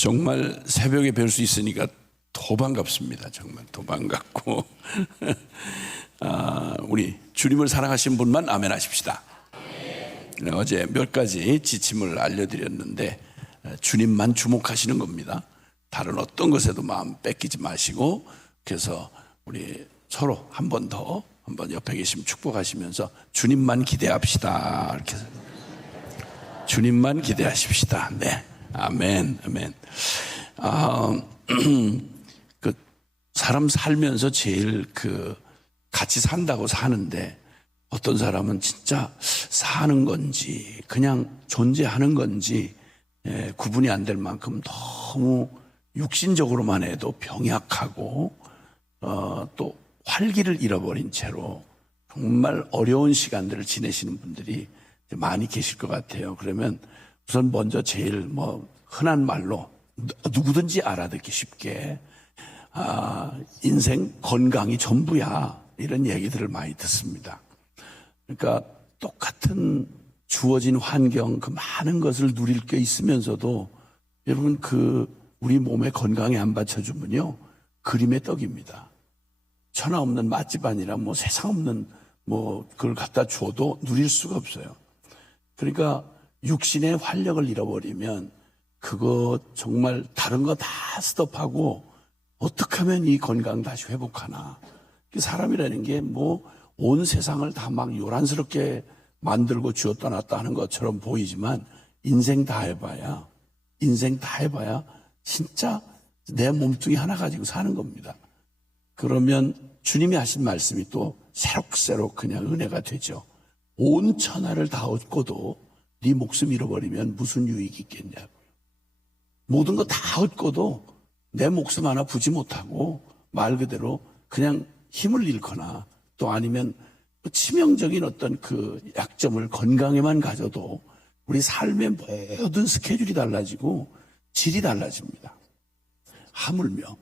정말 새벽에 뵐 수 있으니까 더 반갑습니다. 정말 더 반갑고 우리 주님을 사랑하신 분만 아멘 하십시다. 어제 몇 가지 지침을 알려드렸는데 주님만 주목하시는 겁니다. 다른 어떤 것에도 마음 뺏기지 마시고, 그래서 우리 서로 한 번 더, 한번 옆에 계시면 축복하시면서 주님만 기대합시다. 이렇게 주님만 기대하십시다. 네, 아멘, 아멘. 그 사람 살면서 제일 같이 산다고 사는데, 어떤 사람은 진짜 사는 건지 그냥 존재하는 건지 구분이 안 될 만큼 너무 육신적으로만 해도 병약하고 또 활기를 잃어버린 채로 정말 어려운 시간들을 지내시는 분들이 많이 계실 것 같아요. 그러면 우선 먼저 제일 흔한 말로 누구든지 알아듣기 쉽게 인생 건강이 전부야, 이런 얘기들을 많이 듣습니다. 그러니까 똑같은 주어진 환경, 그 많은 것을 누릴 게 있으면서도 여러분 우리 몸에 건강에 안 받쳐주면요 그림의 떡입니다. 천하 없는 맛집 아니라 세상 없는 그걸 갖다 줘도 누릴 수가 없어요. 그러니까 육신의 활력을 잃어버리면 그거 정말 다른 거 다 스톱하고 어떻게 하면 이 건강 다시 회복하나. 사람이라는 게 온 세상을 다 막 요란스럽게 만들고 쥐었다 놨다 하는 것처럼 보이지만 인생 다 해봐야 진짜 내 몸뚱이 하나 가지고 사는 겁니다. 그러면 주님이 하신 말씀이 또 새록새록 그냥 은혜가 되죠. 온 천하를 다 얻고도 네 목숨 잃어버리면 무슨 유익이 있겠냐고요. 모든 거 다 얻고도 내 목숨 하나 부지 못하고 말 그대로 그냥 힘을 잃거나 또 아니면 치명적인 어떤 약점을 건강에만 가져도 우리 삶의 모든 스케줄이 달라지고 질이 달라집니다. 하물며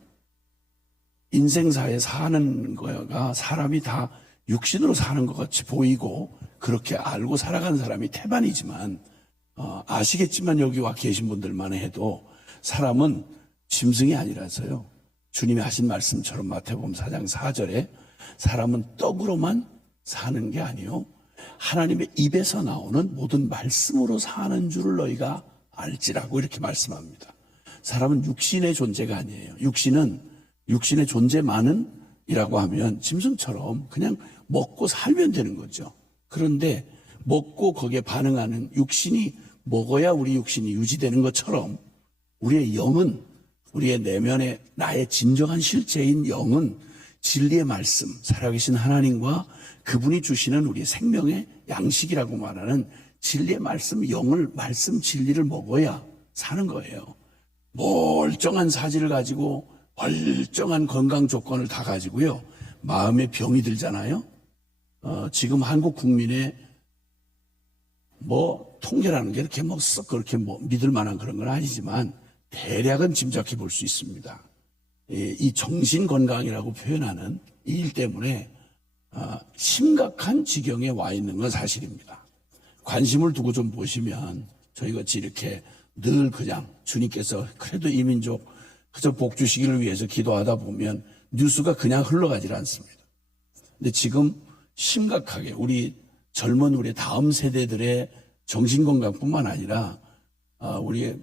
인생사에 사는 거가 사람이 다 육신으로 사는 것 같이 보이고 그렇게 알고 살아간 사람이 태반이지만 아시겠지만 여기 와 계신 분들만 해도 사람은 짐승이 아니라서요. 주님이 하신 말씀처럼 마태복음 4장 4절에 사람은 떡으로만 사는 게 아니요 하나님의 입에서 나오는 모든 말씀으로 사는 줄을 너희가 알지라고 이렇게 말씀합니다. 사람은 육신의 존재가 아니에요. 육신의 존재만은 이라고 하면 짐승처럼 그냥 먹고 살면 되는 거죠. 그런데 먹고 거기에 반응하는 육신이 먹어야 우리 육신이 유지되는 것처럼 우리의 영은, 우리의 내면의 나의 진정한 실체인 영은 진리의 말씀, 살아계신 하나님과 그분이 주시는 우리의 생명의 양식이라고 말하는 진리의 말씀, 말씀 진리를 먹어야 사는 거예요. 멀쩡한 사지를 가지고 멀쩡한 건강 조건을 다 가지고요 마음에 병이 들잖아요. 지금 한국 국민의 통계라는 게 이렇게 그렇게 믿을 만한 그런 건 아니지만 대략은 짐작해 볼 수 있습니다. 이 정신 건강이라고 표현하는 이 일 때문에 심각한 지경에 와 있는 건 사실입니다. 관심을 두고 좀 보시면 저희같이 이렇게 늘 그냥 주님께서 그래도 이 민족 그저 복 주시기를 위해서 기도하다 보면 뉴스가 그냥 흘러가질 않습니다. 근데 지금 심각하게 우리 다음 세대들의 정신건강뿐만 아니라 우리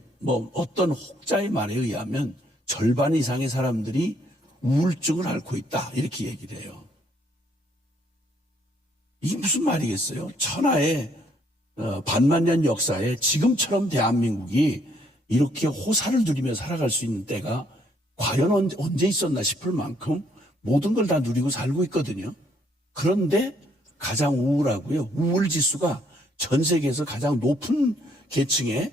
어떤 혹자의 말에 의하면 절반 이상의 사람들이 우울증을 앓고 있다, 이렇게 얘기를 해요. 이게 무슨 말이겠어요? 천하의 반만년 역사에 지금처럼 대한민국이 이렇게 호사를 누리며 살아갈 수 있는 때가 과연 언제 있었나 싶을 만큼 모든 걸 다 누리고 살고 있거든요. 그런데 가장 우울하고요, 우울지수가 전 세계에서 가장 높은 계층에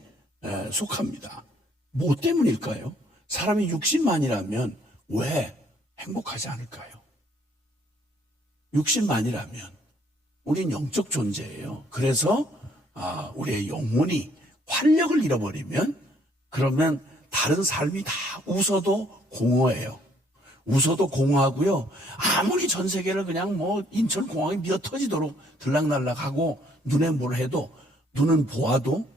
속합니다. 뭐 때문일까요? 사람이 육신만이라면 왜 행복하지 않을까요? 육신만이라면 우린 영적 존재예요. 그래서 우리의 영혼이 활력을 잃어버리면 그러면 다른 삶이 다 웃어도 공허해요. 웃어도 공허하고요. 아무리 전 세계를 그냥 인천공항이 미어터지도록 들락날락하고 눈에 뭘 해도 눈은 보아도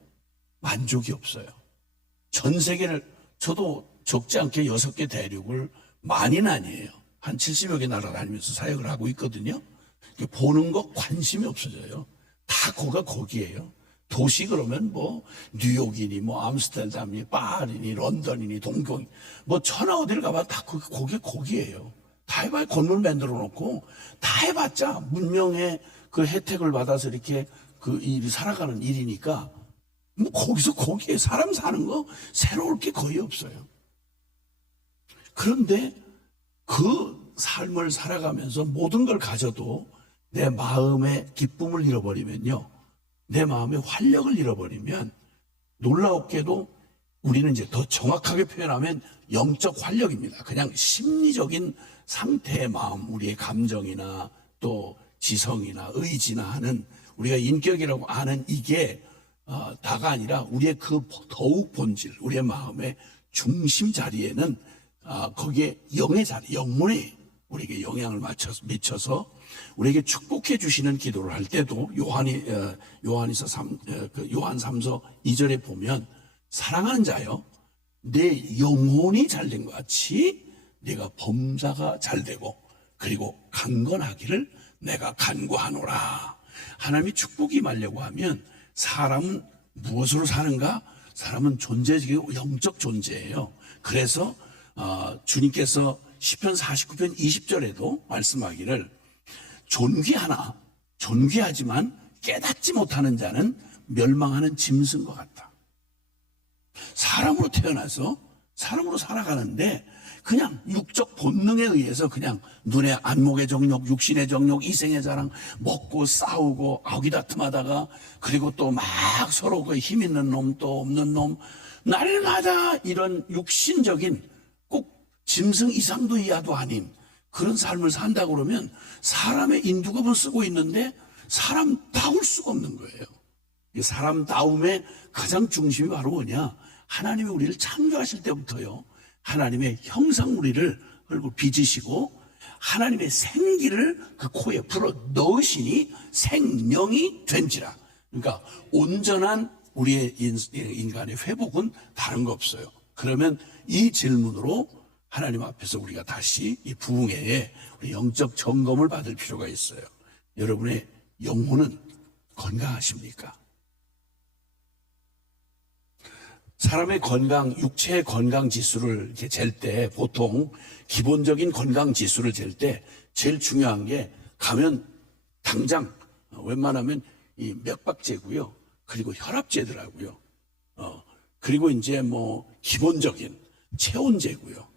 만족이 없어요. 전 세계를 저도 적지 않게 6개 대륙을 많이는 아니에요. 한 70여 개 나라 다니면서 사역을 하고 있거든요. 보는 거 관심이 없어져요. 다 거가 거기에요. 도시 그러면 뭐 뉴욕이니 뭐 암스테르담이니 파리니 런던이니 동경이 뭐 천하 어디를 가봐 다 거기에요. 다 해봐야 건물 만들어 놓고 다 해봤자 문명의 그 혜택을 받아서 이렇게 그 일이 살아가는 일이니까 뭐 거기서 거기에 사람 사는 거 새로울 게 거의 없어요. 그런데 그 삶을 살아가면서 모든 걸 가져도 내 마음의 기쁨을 잃어버리면요, 내 마음의 활력을 잃어버리면 놀라웠게도 우리는 이제 더 정확하게 표현하면 영적 활력입니다. 그냥 심리적인 상태의 마음, 우리의 감정이나 또 지성이나 의지나 하는 우리가 인격이라고 아는 이게 다가 아니라 우리의 그 더욱 본질, 우리의 마음의 중심 자리에는 거기에 영의 자리, 영혼이 우리에게 영향을 미쳐서 우리에게 축복해 주시는 기도를 할 때도 요한 3서 2절에 보면 사랑하는 자여 내 영혼이 잘된 것 같이 네가 범사가 잘되고 그리고 강건하기를 내가 간구하노라. 하나님이 축복이 임하려고 하면 사람은 무엇으로 사는가? 사람은 존재적이고 영적 존재예요. 그래서 주님께서 시편 49편 20절에도 말씀하기를 존귀하지만 깨닫지 못하는 자는 멸망하는 짐승과 같다. 사람으로 태어나서 사람으로 살아가는데 그냥 육적 본능에 의해서 그냥 눈의 안목의 정욕, 육신의 정욕, 이생의 자랑, 먹고 싸우고 아귀다툼하다가 그리고 또 막 서로 그 힘 있는 놈 또 없는 놈 날마다 이런 육신적인 꼭 짐승 이상도 이하도 아닌 그런 삶을 산다고 그러면 사람의 인두급을 쓰고 있는데 사람다울 수가 없는 거예요. 사람다움의 가장 중심이 바로 뭐냐? 하나님이 우리를 창조하실 때부터요, 하나님의 형상우리를 얼굴 빚으시고 하나님의 생기를 그 코에 불어 넣으시니 생명이 된지라. 그러니까 온전한 우리의 인간의 회복은 다른 거 없어요. 그러면 이 질문으로 하나님 앞에서 우리가 다시 이 부흥회에 우리 영적 점검을 받을 필요가 있어요. 여러분의 영혼은 건강하십니까? 사람의 건강, 육체의 건강 지수를 이렇게 잴 때 보통 기본적인 건강 지수를 잴 때 제일 중요한 게 가면 당장 웬만하면 이 맥박제고요. 그리고 혈압제더라고요. 그리고 이제 뭐 기본적인 체온제고요.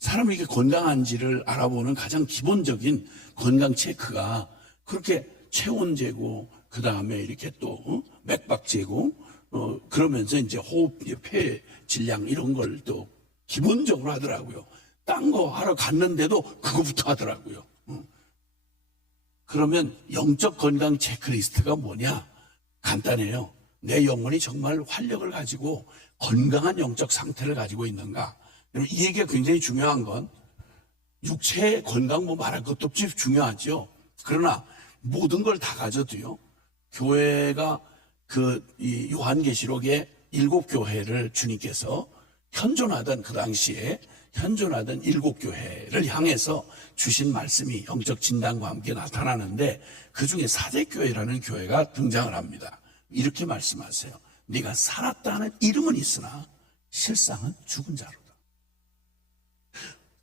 사람이 이게 건강한지를 알아보는 가장 기본적인 건강 체크가 그렇게 체온제고 그 다음에 이렇게 또 맥박제고 그러면서 이제 호흡, 폐 질량 이런 걸 또 기본적으로 하더라고요. 딴 거 하러 갔는데도 그거부터 하더라고요. 그러면 영적 건강 체크리스트가 뭐냐? 간단해요. 내 영혼이 정말 활력을 가지고 건강한 영적 상태를 가지고 있는가? 이 얘기가 굉장히 중요한 건 육체의 건강 뭐 말할 것도 없이 중요하죠. 그러나 모든 걸 다 가져도요, 교회가 이 요한계시록의 7교회를 주님께서 현존하던 그 당시에 현존하던 7교회를 향해서 주신 말씀이 영적 진단과 함께 나타나는데 그 중에 사대교회라는 교회가 등장을 합니다. 이렇게 말씀하세요. 네가 살았다는 이름은 있으나 실상은 죽은 자로다.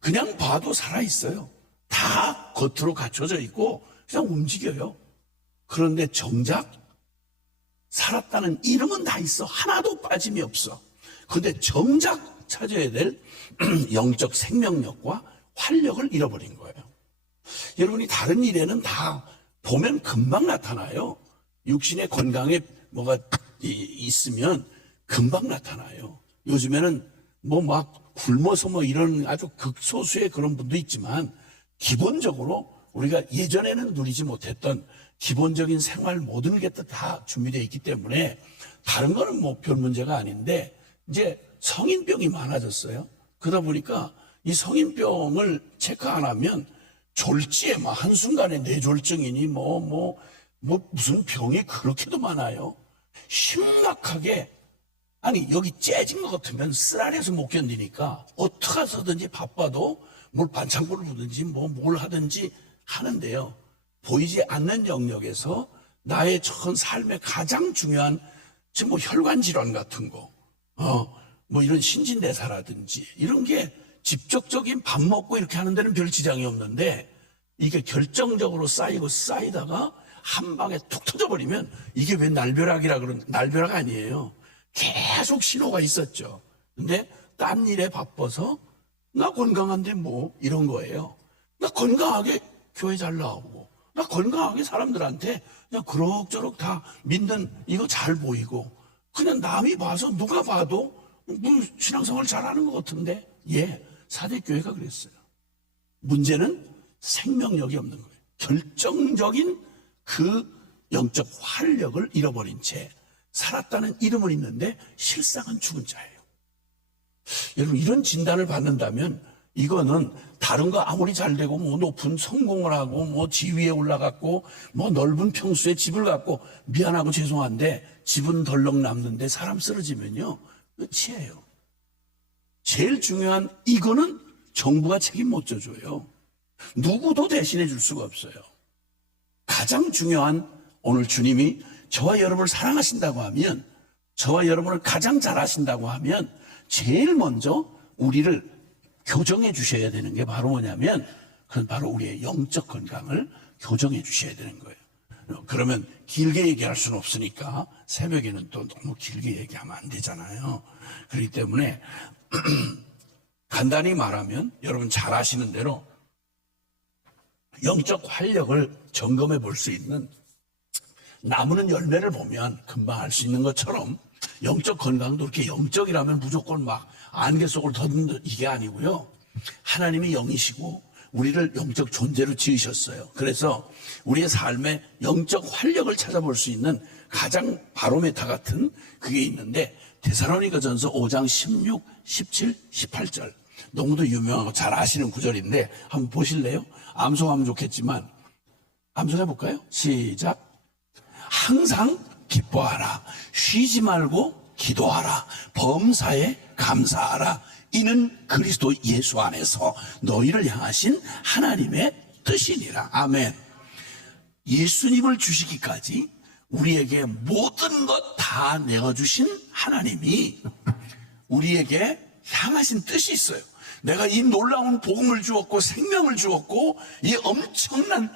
그냥 봐도 살아있어요. 다 겉으로 갖춰져 있고 그냥 움직여요. 그런데 정작 살았다는 이름은 다 있어. 하나도 빠짐이 없어. 그런데 정작 찾아야 될 영적 생명력과 활력을 잃어버린 거예요. 여러분이 다른 일에는 다 보면 금방 나타나요. 육신의 건강에 뭐가 있으면 금방 나타나요. 요즘에는 뭐 막 굶어서 뭐 이런 아주 극소수의 그런 분도 있지만 기본적으로 우리가 예전에는 누리지 못했던 기본적인 생활 모든 게 다 준비되어 있기 때문에 다른 거는 뭐 별 문제가 아닌데 이제 성인병이 많아졌어요. 그러다 보니까 이 성인병을 체크 안 하면 졸지에 막 한순간에 뇌졸중이니 뭐 무슨 병이 그렇게도 많아요. 심각하게 아니 여기 째진 것 같으면 쓰라려서 못 견디니까 어떻게 해서든지 바빠도 뭘 반창고를 부든지 뭘 하든지 하는데요. 보이지 않는 영역에서 나의 전 삶의 가장 중요한 지금 뭐 혈관 질환 같은 거, 뭐 이런 신진대사라든지 이런 게 직접적인 밥 먹고 이렇게 하는 데는 별 지장이 없는데 이게 결정적으로 쌓이고 쌓이다가 한 방에 툭 터져버리면 이게 왜 날벼락이라 그러는, 날벼락 아니에요. 계속 신호가 있었죠. 근데 딴 일에 바빠서 나 건강한데 뭐 이런 거예요. 나 건강하게 교회 잘 나오고 나 건강하게 사람들한테 그냥 그럭저럭 다 믿는 이거 잘 보이고 그냥 남이 봐서 누가 봐도 뭐 신앙생활 잘하는 것 같은데 사대교회가 그랬어요. 문제는 생명력이 없는 거예요. 결정적인 그 영적 활력을 잃어버린 채 살았다는 이름은 있는데 실상은 죽은 자예요. 여러분 이런 진단을 받는다면 이거는 다른 거 아무리 잘 되고 뭐 높은 성공을 하고 뭐 지위에 올라갔고 뭐 넓은 평수에 집을 갖고 미안하고 죄송한데 집은 덜렁 남는데 사람 쓰러지면요 끝이에요. 제일 중요한 이거는 정부가 책임 못 져줘요. 누구도 대신해 줄 수가 없어요. 가장 중요한 오늘 주님이 저와 여러분을 사랑하신다고 하면 저와 여러분을 가장 잘 하신다고 하면 제일 먼저 우리를 교정해 주셔야 되는 게 바로 뭐냐면 그건 바로 우리의 영적 건강을 교정해 주셔야 되는 거예요. 그러면 길게 얘기할 수는 없으니까 새벽에는 또 너무 길게 얘기하면 안 되잖아요. 그렇기 때문에 간단히 말하면 여러분 잘 아시는 대로 영적 활력을 점검해 볼 수 있는 나무는 열매를 보면 금방 알 수 있는 것처럼 영적 건강도 그렇게 영적이라면 무조건 막 안개 속을 던는 이게 아니고요. 하나님이 영이시고 우리를 영적 존재로 지으셨어요. 그래서 우리의 삶에 영적 활력을 찾아볼 수 있는 가장 바로메타 같은 그게 있는데 데살로니가전서 5장 16, 17, 18절 너무도 유명하고 잘 아시는 구절인데 한번 보실래요? 암송하면 좋겠지만 암송해 볼까요? 시작. 항상 기뻐하라. 쉬지 말고 기도하라. 범사에 감사하라. 이는 그리스도 예수 안에서 너희를 향하신 하나님의 뜻이니라. 아멘. 예수님을 주시기까지 우리에게 모든 것 다 내어주신 하나님이 우리에게 향하신 뜻이 있어요. 내가 이 놀라운 복음을 주었고 생명을 주었고 이 엄청난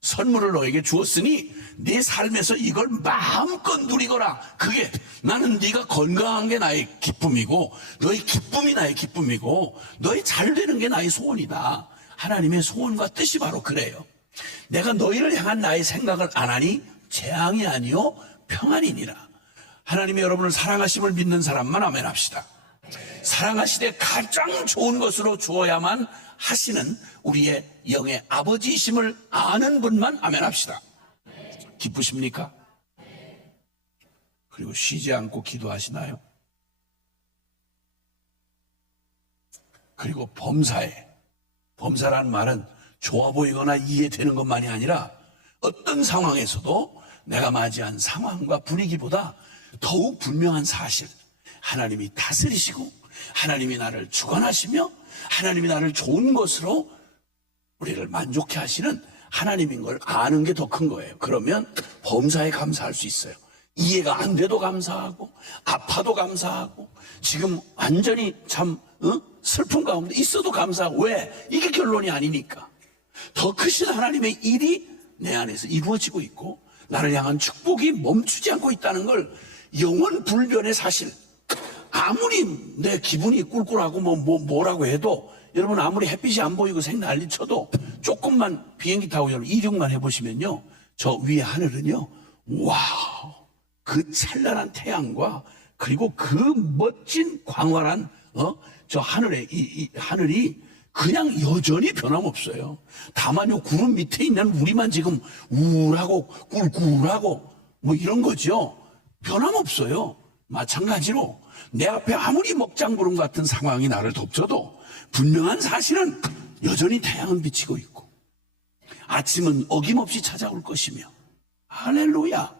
선물을 너에게 주었으니 네 삶에서 이걸 마음껏 누리거라. 그게 나는 네가 건강한 게 나의 기쁨이고 너의 기쁨이 나의 기쁨이고 너의 잘 되는 게 나의 소원이다. 하나님의 소원과 뜻이 바로 그래요. 내가 너희를 향한 나의 생각을 안 하니 재앙이 아니요 평안이니라. 하나님이 여러분을 사랑하심을 믿는 사람만 아멘 합시다. 사랑하시되 가장 좋은 것으로 주어야만 하시는 우리의 영의 아버지이심을 아는 분만 아멘 합시다. 기쁘십니까? 그리고 쉬지 않고 기도하시나요? 그리고 범사라는 말은 좋아 보이거나 이해되는 것만이 아니라 어떤 상황에서도 내가 맞이한 상황과 분위기보다 더욱 분명한 사실, 하나님이 다스리시고 하나님이 나를 주관하시며 하나님이 나를 좋은 것으로 우리를 만족해 하시는 하나님인 걸 아는 게 더 큰 거예요. 그러면 범사에 감사할 수 있어요. 이해가 안 돼도 감사하고 아파도 감사하고 지금 완전히 참 슬픈 가운데 있어도 감사하고. 왜? 이게 결론이 아니니까. 더 크신 하나님의 일이 내 안에서 이루어지고 있고 나를 향한 축복이 멈추지 않고 있다는 걸 영원 불변의 사실. 아무리 내 기분이 꿀꿀하고 뭐라고 해도 여러분 아무리 햇빛이 안 보이고 생난리 쳐도 조금만 비행기 타고 여러분 이륙만 해보시면요 저 위에 하늘은요 와우 그 찬란한 태양과 그리고 그 멋진 광활한 저 하늘에 이 하늘이 그냥 여전히 변함없어요. 다만 요 구름 밑에 있는 우리만 지금 우울하고 꿀꿀하고 뭐 이런 거죠. 변함없어요. 마찬가지로 내 앞에 아무리 먹장구름 같은 상황이 나를 덮쳐도 분명한 사실은 여전히 태양은 비치고 있고 아침은 어김없이 찾아올 것이며 할렐루야.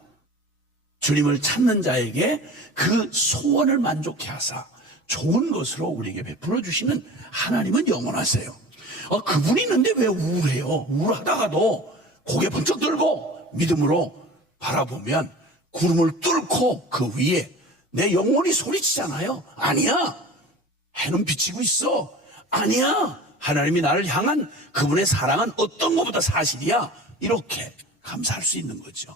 주님을 찾는 자에게 그 소원을 만족해 하사 좋은 것으로 우리에게 베풀어 주시는 하나님은 영원하세요. 그분이 있는데 왜 우울해요? 우울하다가도 고개 번쩍 들고 믿음으로 바라보면 구름을 뚫고 그 위에 내 영혼이 소리치잖아요. 아니야, 해는 비치고 있어. 아니야, 하나님이 나를 향한 그분의 사랑은 어떤 것보다 사실이야. 이렇게 감사할 수 있는 거죠.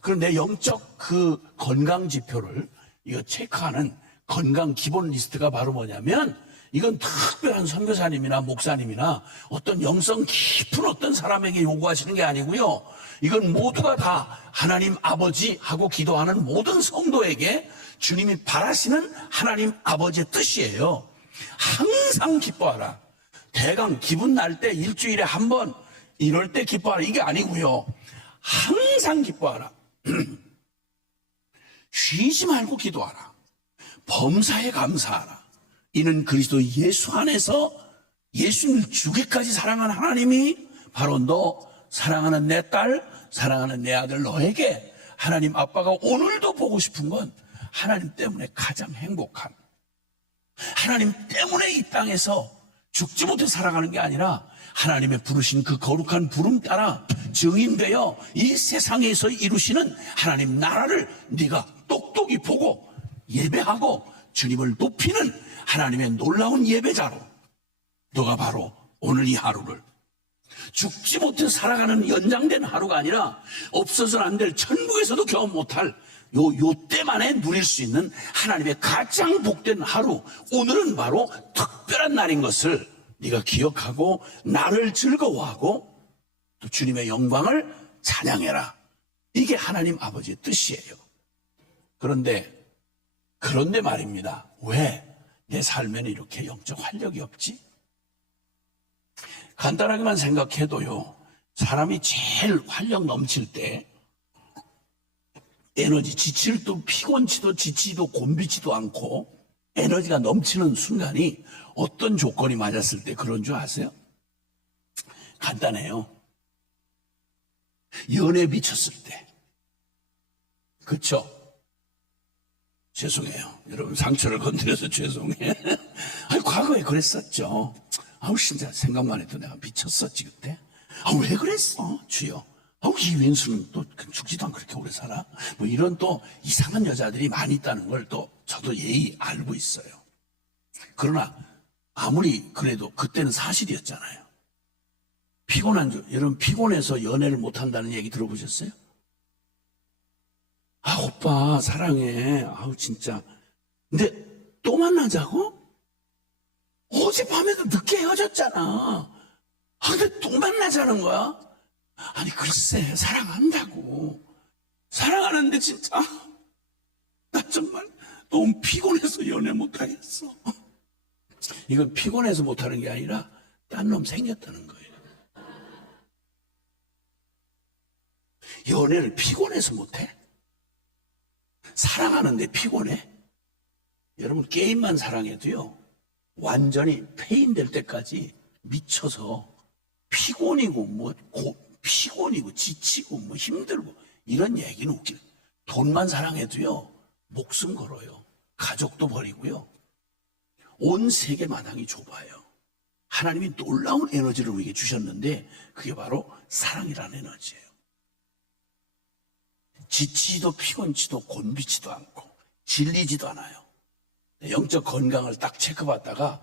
그럼 내 영적 그 건강 지표를 이거 체크하는 건강 기본 리스트가 바로 뭐냐면, 이건 특별한 선교사님이나 목사님이나 어떤 영성 깊은 어떤 사람에게 요구하시는 게 아니고요. 이건 모두가 다 하나님 아버지 하고 기도하는 모든 성도에게 주님이 바라시는 하나님 아버지의 뜻이에요. 항상 기뻐하라. 대강 기분 날 때 일주일에 한 번 이럴 때 기뻐하라, 이게 아니고요. 항상 기뻐하라. 쉬지 말고 기도하라. 범사에 감사하라. 이는 그리스도 예수 안에서 예수님을 주기까지 사랑하는 하나님이 바로 너 사랑하는 내 딸, 사랑하는 내 아들 너에게 하나님 아빠가 오늘도 보고 싶은 건 하나님 때문에 가장 행복한, 하나님 때문에 이 땅에서 죽지 못해 살아가는 게 아니라 하나님의 부르신 그 거룩한 부름 따라 증인되어 이 세상에서 이루시는 하나님 나라를 네가 똑똑히 보고 예배하고 주님을 높이는 하나님의 놀라운 예배자로 너가 바로 오늘 이 하루를 죽지 못해 살아가는 연장된 하루가 아니라 없어서는 안 될 천국에서도 경험 못할 요 때만에 누릴 수 있는 하나님의 가장 복된 하루, 오늘은 바로 특별한 날인 것을 네가 기억하고 나를 즐거워하고 또 주님의 영광을 찬양해라. 이게 하나님 아버지의 뜻이에요. 그런데 말입니다. 왜 내 삶에는 이렇게 영적 활력이 없지? 간단하게만 생각해도요, 사람이 제일 활력 넘칠 때 에너지, 피곤치도 지치지도 곤비지도 않고 에너지가 넘치는 순간이 어떤 조건이 맞았을 때 그런 줄 아세요? 간단해요. 연애에 미쳤을 때. 그쵸? 죄송해요. 여러분 상처를 건드려서 죄송해. 아니, 과거에 그랬었죠. 아우, 진짜 생각만 해도 내가 미쳤었지 그때. 왜 그랬어 주여? 이 왼수는 또 죽지도 않고 그렇게 오래 살아? 뭐 이런 또 이상한 여자들이 많이 있다는 걸 또 저도 예의 알고 있어요. 그러나 아무리 그래도 그때는 사실이었잖아요. 여러분 피곤해서 연애를 못한다는 얘기 들어보셨어요? 오빠 사랑해. 진짜. 근데 또 만나자고? 어젯밤에도 늦게 헤어졌잖아. 근데 또 만나자는 거야? 아니 글쎄, 사랑한다고. 사랑하는데 진짜 나 정말 너무 피곤해서 연애 못하겠어. 이건 피곤해서 못하는 게 아니라 딴 놈 생겼다는 거예요. 연애를 피곤해서 못해? 사랑하는데 피곤해? 여러분 게임만 사랑해도요, 완전히 페인될 때까지 미쳐서 피곤이고 피곤이고 지치고 힘들고 이런 얘기는 웃기네. 돈만 사랑해도요 목숨 걸어요. 가족도 버리고요. 온 세계 마당이 좁아요. 하나님이 놀라운 에너지를 우리에게 주셨는데 그게 바로 사랑이라는 에너지예요. 지치지도 피곤치도 곤비치도 않고 질리지도 않아요. 영적 건강을 딱 체크받다가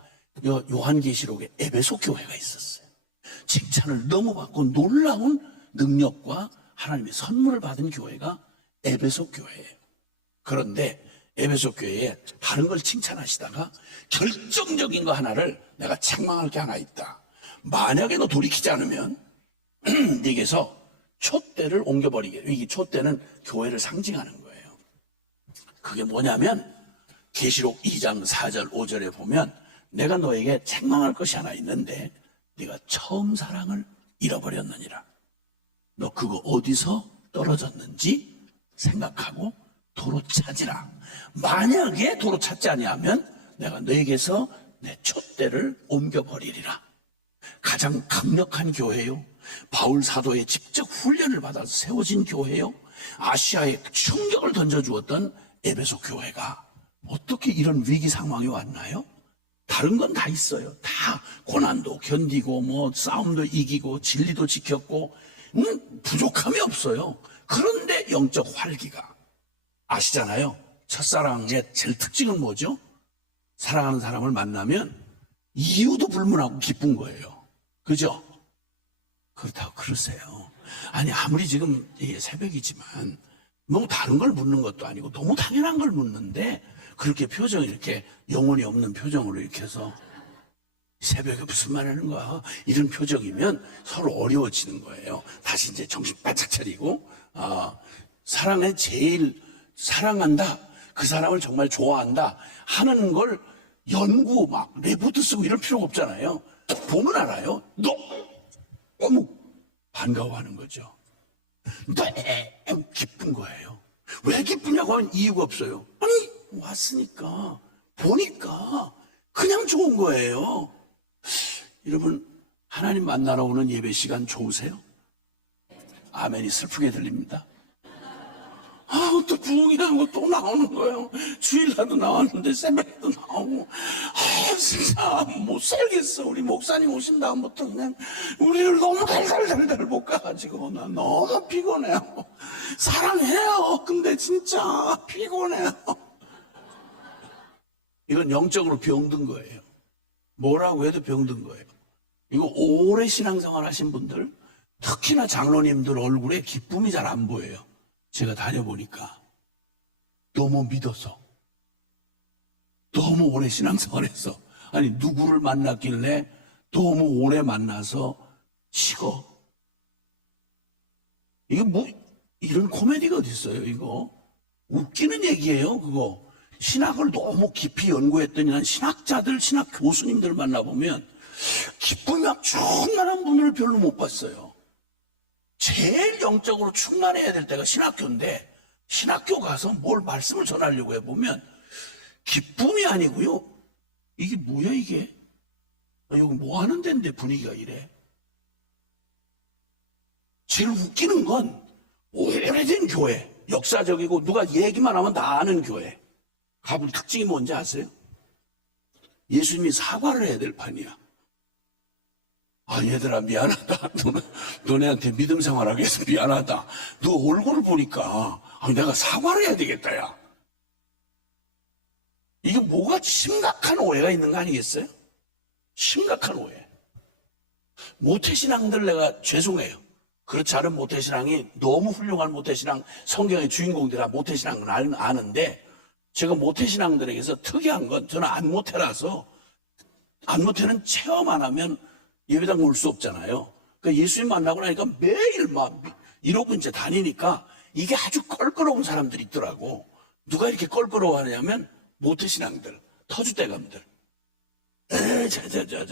요한계시록에 에베소 교회가 있었어요. 칭찬을 너무 받고 놀라운 능력과 하나님의 선물을 받은 교회가 에베소 교회예요. 그런데 에베소 교회에 다른 걸 칭찬하시다가 결정적인 거 하나를 내가 책망할 게 하나 있다. 만약에 너 돌이키지 않으면 네게서 촛대를 옮겨버리게. 이 촛대는 교회를 상징하는 거예요. 그게 뭐냐면 계시록 2장 4절 5절에 보면 내가 너에게 책망할 것이 하나 있는데 네가 처음 사랑을 잃어버렸느니라. 너 그거 어디서 떨어졌는지 생각하고 도로 찾으라. 만약에 도로 찾지 아니하면 내가 너에게서 내 촛대를 옮겨버리리라. 가장 강력한 교회요, 바울 사도의 직접 훈련을 받아서 세워진 교회요, 아시아에 충격을 던져주었던 에베소 교회가 어떻게 이런 위기 상황이 왔나요? 다른 건 다 있어요. 다 고난도 견디고 뭐 싸움도 이기고 진리도 지켰고 부족함이 없어요. 그런데 영적 활기가, 아시잖아요. 첫사랑의 제일 특징은 뭐죠? 사랑하는 사람을 만나면 이유도 불문하고 기쁜 거예요. 그죠? 그렇다고 그러세요. 아니 아무리 지금 새벽이지만 너무 다른 걸 묻는 것도 아니고 너무 당연한 걸 묻는데 그렇게 표정이 이렇게 영혼이 없는 표정으로 이렇게 해서 새벽에 무슨 말 하는 거야? 이런 표정이면 서로 어려워지는 거예요. 다시 이제 정신 바짝 차리고, 사랑에 제일 사랑한다, 그 사람을 정말 좋아한다 하는 걸 연구 막 레포트 쓰고 이럴 필요가 없잖아요. 보면 알아요. 너무 반가워하는 거죠. 너무 기쁜 거예요. 왜 기쁘냐고 하면 이유가 없어요. 아니 왔으니까 보니까 그냥 좋은 거예요. 여러분, 하나님 만나러 오는 예배 시간 좋으세요? 아멘이 슬프게 들립니다. 또 부흥이라는 거 또 나오는 거예요. 주일날도 나왔는데 새벽에도 나오고, 진짜 못 살겠어. 우리 목사님 오신 다음부터 그냥 우리를 너무 달달달달 볶아가지고 나 너무 피곤해요. 사랑해요. 근데 진짜 피곤해요. 이건 영적으로 병든 거예요. 뭐라고 해도 병든 거예요. 이거 오래 신앙생활 하신 분들, 특히나 장로님들 얼굴에 기쁨이 잘 안 보여요. 제가 다녀보니까 너무 믿어서, 너무 오래 신앙생활해서, 아니 누구를 만났길래 너무 오래 만나서 식어. 이게 뭐 이런 코미디가 어디 있어요? 이거 웃기는 얘기예요. 그거 신학을 너무 깊이 연구했더니 난 신학자들, 신학 교수님들 만나보면 기쁨이 막 충만한 분을 별로 못 봤어요. 제일 영적으로 충만해야 될 때가 신학교인데, 신학교 가서 뭘 말씀을 전하려고 해보면 기쁨이 아니고요. 이게 뭐야 이게? 여기 뭐 하는 데인데 분위기가 이래? 제일 웃기는 건 오래된 교회, 역사적이고 누가 얘기만 하면 다 아는 교회. 가본 특징이 뭔지 아세요? 예수님이 사과를 해야 될 판이야. 얘들아 미안하다. 너네한테 믿음 생활하게 해서 미안하다. 너 얼굴을 보니까 내가 사과를 해야 되겠다 야. 이게 뭐가 심각한 오해가 있는 거 아니겠어요? 심각한 오해. 모태신앙들 내가 죄송해요. 그렇지 않은 모태신앙이 너무 훌륭한 모태신앙, 성경의 주인공들아 모태신앙은 아는데, 제가 모태신앙들에게서 특이한 건, 저는 안모태라서, 안모태는 체험 안 하면 예배당 올 수 없잖아요. 그러니까 예수님 만나고 나니까 매일 막 이러고 이제 다니니까 이게 아주 껄끄러운 사람들이 있더라고. 누가 이렇게 껄끄러워 하냐면 모태신앙들, 터줏대감들.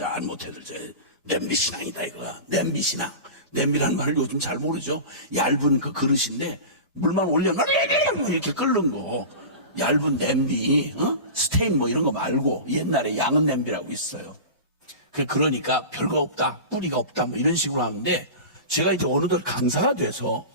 안모태들, 냄비신앙이다 이거야. 냄비신앙. 냄비라는 말을 요즘 잘 모르죠. 얇은 그 그릇인데 물만 올려놓으면 이렇게 끓는 거. 얇은 냄비, 스테인 뭐 이런 거 말고 옛날에 양은 냄비라고 있어요. 그러니까 별거 없다, 뿌리가 없다 뭐 이런 식으로 하는데, 제가 이제 어느덧 강사가 돼서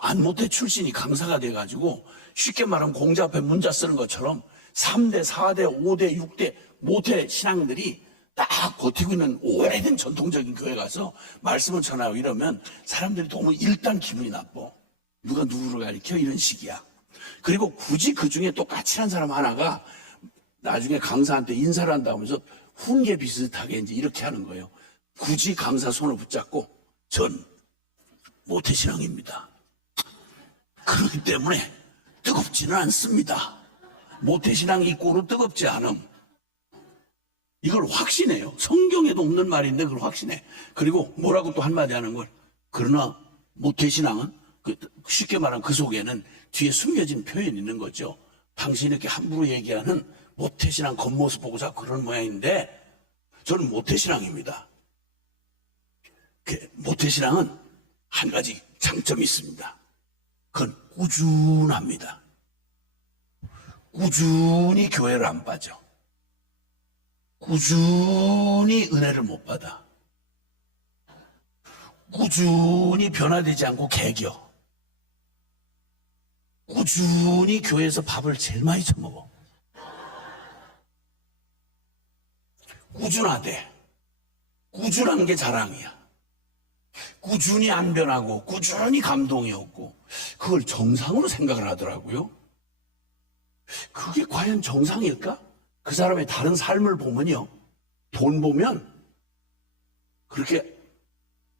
안모태 출신이 강사가 돼가지고 쉽게 말하면 공자 앞에 문자 쓰는 것처럼 3대, 4대, 5대, 6대 모태 신앙들이 딱 버티고 있는 오래된 전통적인 교회 가서 말씀을 전하고 이러면 사람들이 너무 일단 기분이 나빠. 누가 누구를 가리켜? 이런 식이야. 그리고 굳이 그 중에 또 까칠한 사람 하나가 나중에 강사한테 인사를 한다면서 훈계 비슷하게 이제 이렇게 하는 거예요. 굳이 강사 손을 붙잡고 전 모태신앙입니다. 그렇기 때문에 뜨겁지는 않습니다. 모태신앙 이꼬로 뜨겁지 않음. 이걸 확신해요. 성경에도 없는 말인데 그걸 확신해. 그리고 뭐라고 또 한마디 하는 걸, 그러나 모태신앙은 쉽게 말하면 그 속에는 뒤에 숨겨진 표현이 있는 거죠. 당신이 이렇게 함부로 얘기하는 모태신앙 겉모습 보고 자꾸 그런 모양인데, 저는 모태신앙입니다. 모태신앙은 한 가지 장점이 있습니다. 그건 꾸준합니다. 꾸준히 교회를 안 빠져. 꾸준히 은혜를 못 받아. 꾸준히 변화되지 않고 개겨. 꾸준히 교회에서 밥을 제일 많이 처먹어. 꾸준하대. 꾸준한 게 자랑이야. 꾸준히 안 변하고 꾸준히 감동이 없고 그걸 정상으로 생각을 하더라고요. 그게 과연 정상일까? 그 사람의 다른 삶을 보면요, 돈 보면 그렇게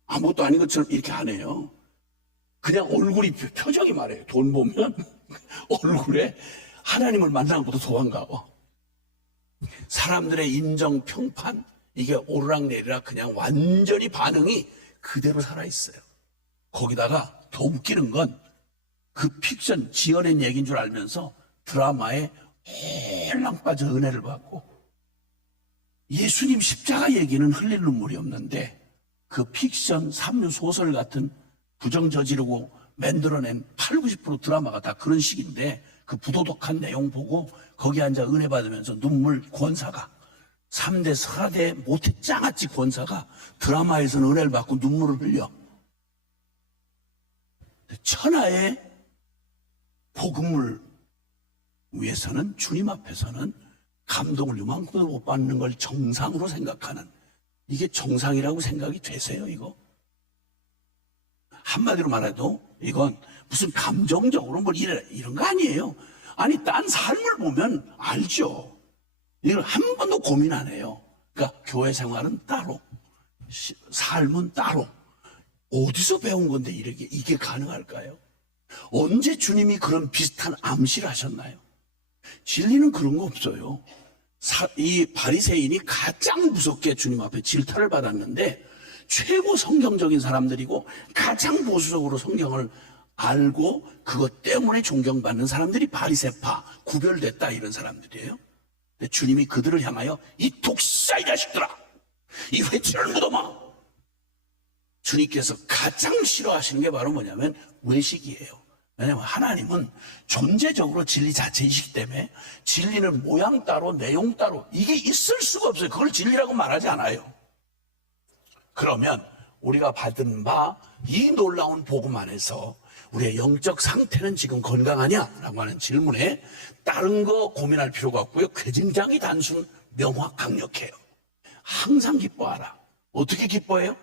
아무것도 아닌 것처럼 이렇게 하네요. 그냥 얼굴이, 표정이 말해요. 돈 보면 얼굴에 하나님을 만나는 것도 도망가고, 사람들의 인정, 평판, 이게 오르락내리락 그냥 완전히 반응이 그대로 살아있어요. 거기다가 더 웃기는 건 그 픽션 지어낸 얘기인 줄 알면서 드라마에 홀랑 빠져 은혜를 받고, 예수님 십자가 얘기는 흘릴 눈물이 없는데 그 픽션 3류 소설 같은 부정 저지르고 만들어낸 80~90% 드라마가 다 그런 식인데, 그 부도덕한 내용 보고 거기 앉아 은혜 받으면서 눈물, 권사가 3대 설화대 못해 짱아찌 권사가 드라마에서는 은혜를 받고 눈물을 흘려. 천하의 복음을 위해서는, 주님 앞에서는 감동을 요만큼도 못 받는 걸 정상으로 생각하는, 이게 정상이라고 생각이 되세요? 이거 한마디로 말해도 이건 무슨 감정적으로 뭘 이런 거 아니에요. 아니, 딴 삶을 보면 알죠. 이걸 한 번도 고민 안 해요. 그러니까 교회 생활은 따로, 삶은 따로. 어디서 배운 건데 이게 가능할까요? 언제 주님이 그런 비슷한 암시를 하셨나요? 진리는 그런 거 없어요. 이 바리새인이 가장 무섭게 주님 앞에 질타를 받았는데, 최고 성경적인 사람들이고 가장 보수적으로 성경을 알고 그것 때문에 존경받는 사람들이 바리새파, 구별됐다, 이런 사람들이에요. 근데 주님이 그들을 향하여 이 독사의 자식들아, 이 회칠한 무덤아, 주님께서 가장 싫어하시는 게 바로 뭐냐면 외식이에요. 왜냐하면 하나님은 존재적으로 진리 자체이시기 때문에 진리는 모양 따로 내용 따로 이게 있을 수가 없어요. 그걸 진리라고 말하지 않아요. 그러면 우리가 받은 바 이 놀라운 복음 안에서 우리의 영적 상태는 지금 건강하냐? 라고 하는 질문에 다른 거 고민할 필요가 없고요. 굉장히 단순, 명확, 강력해요. 항상 기뻐하라. 어떻게 기뻐해요?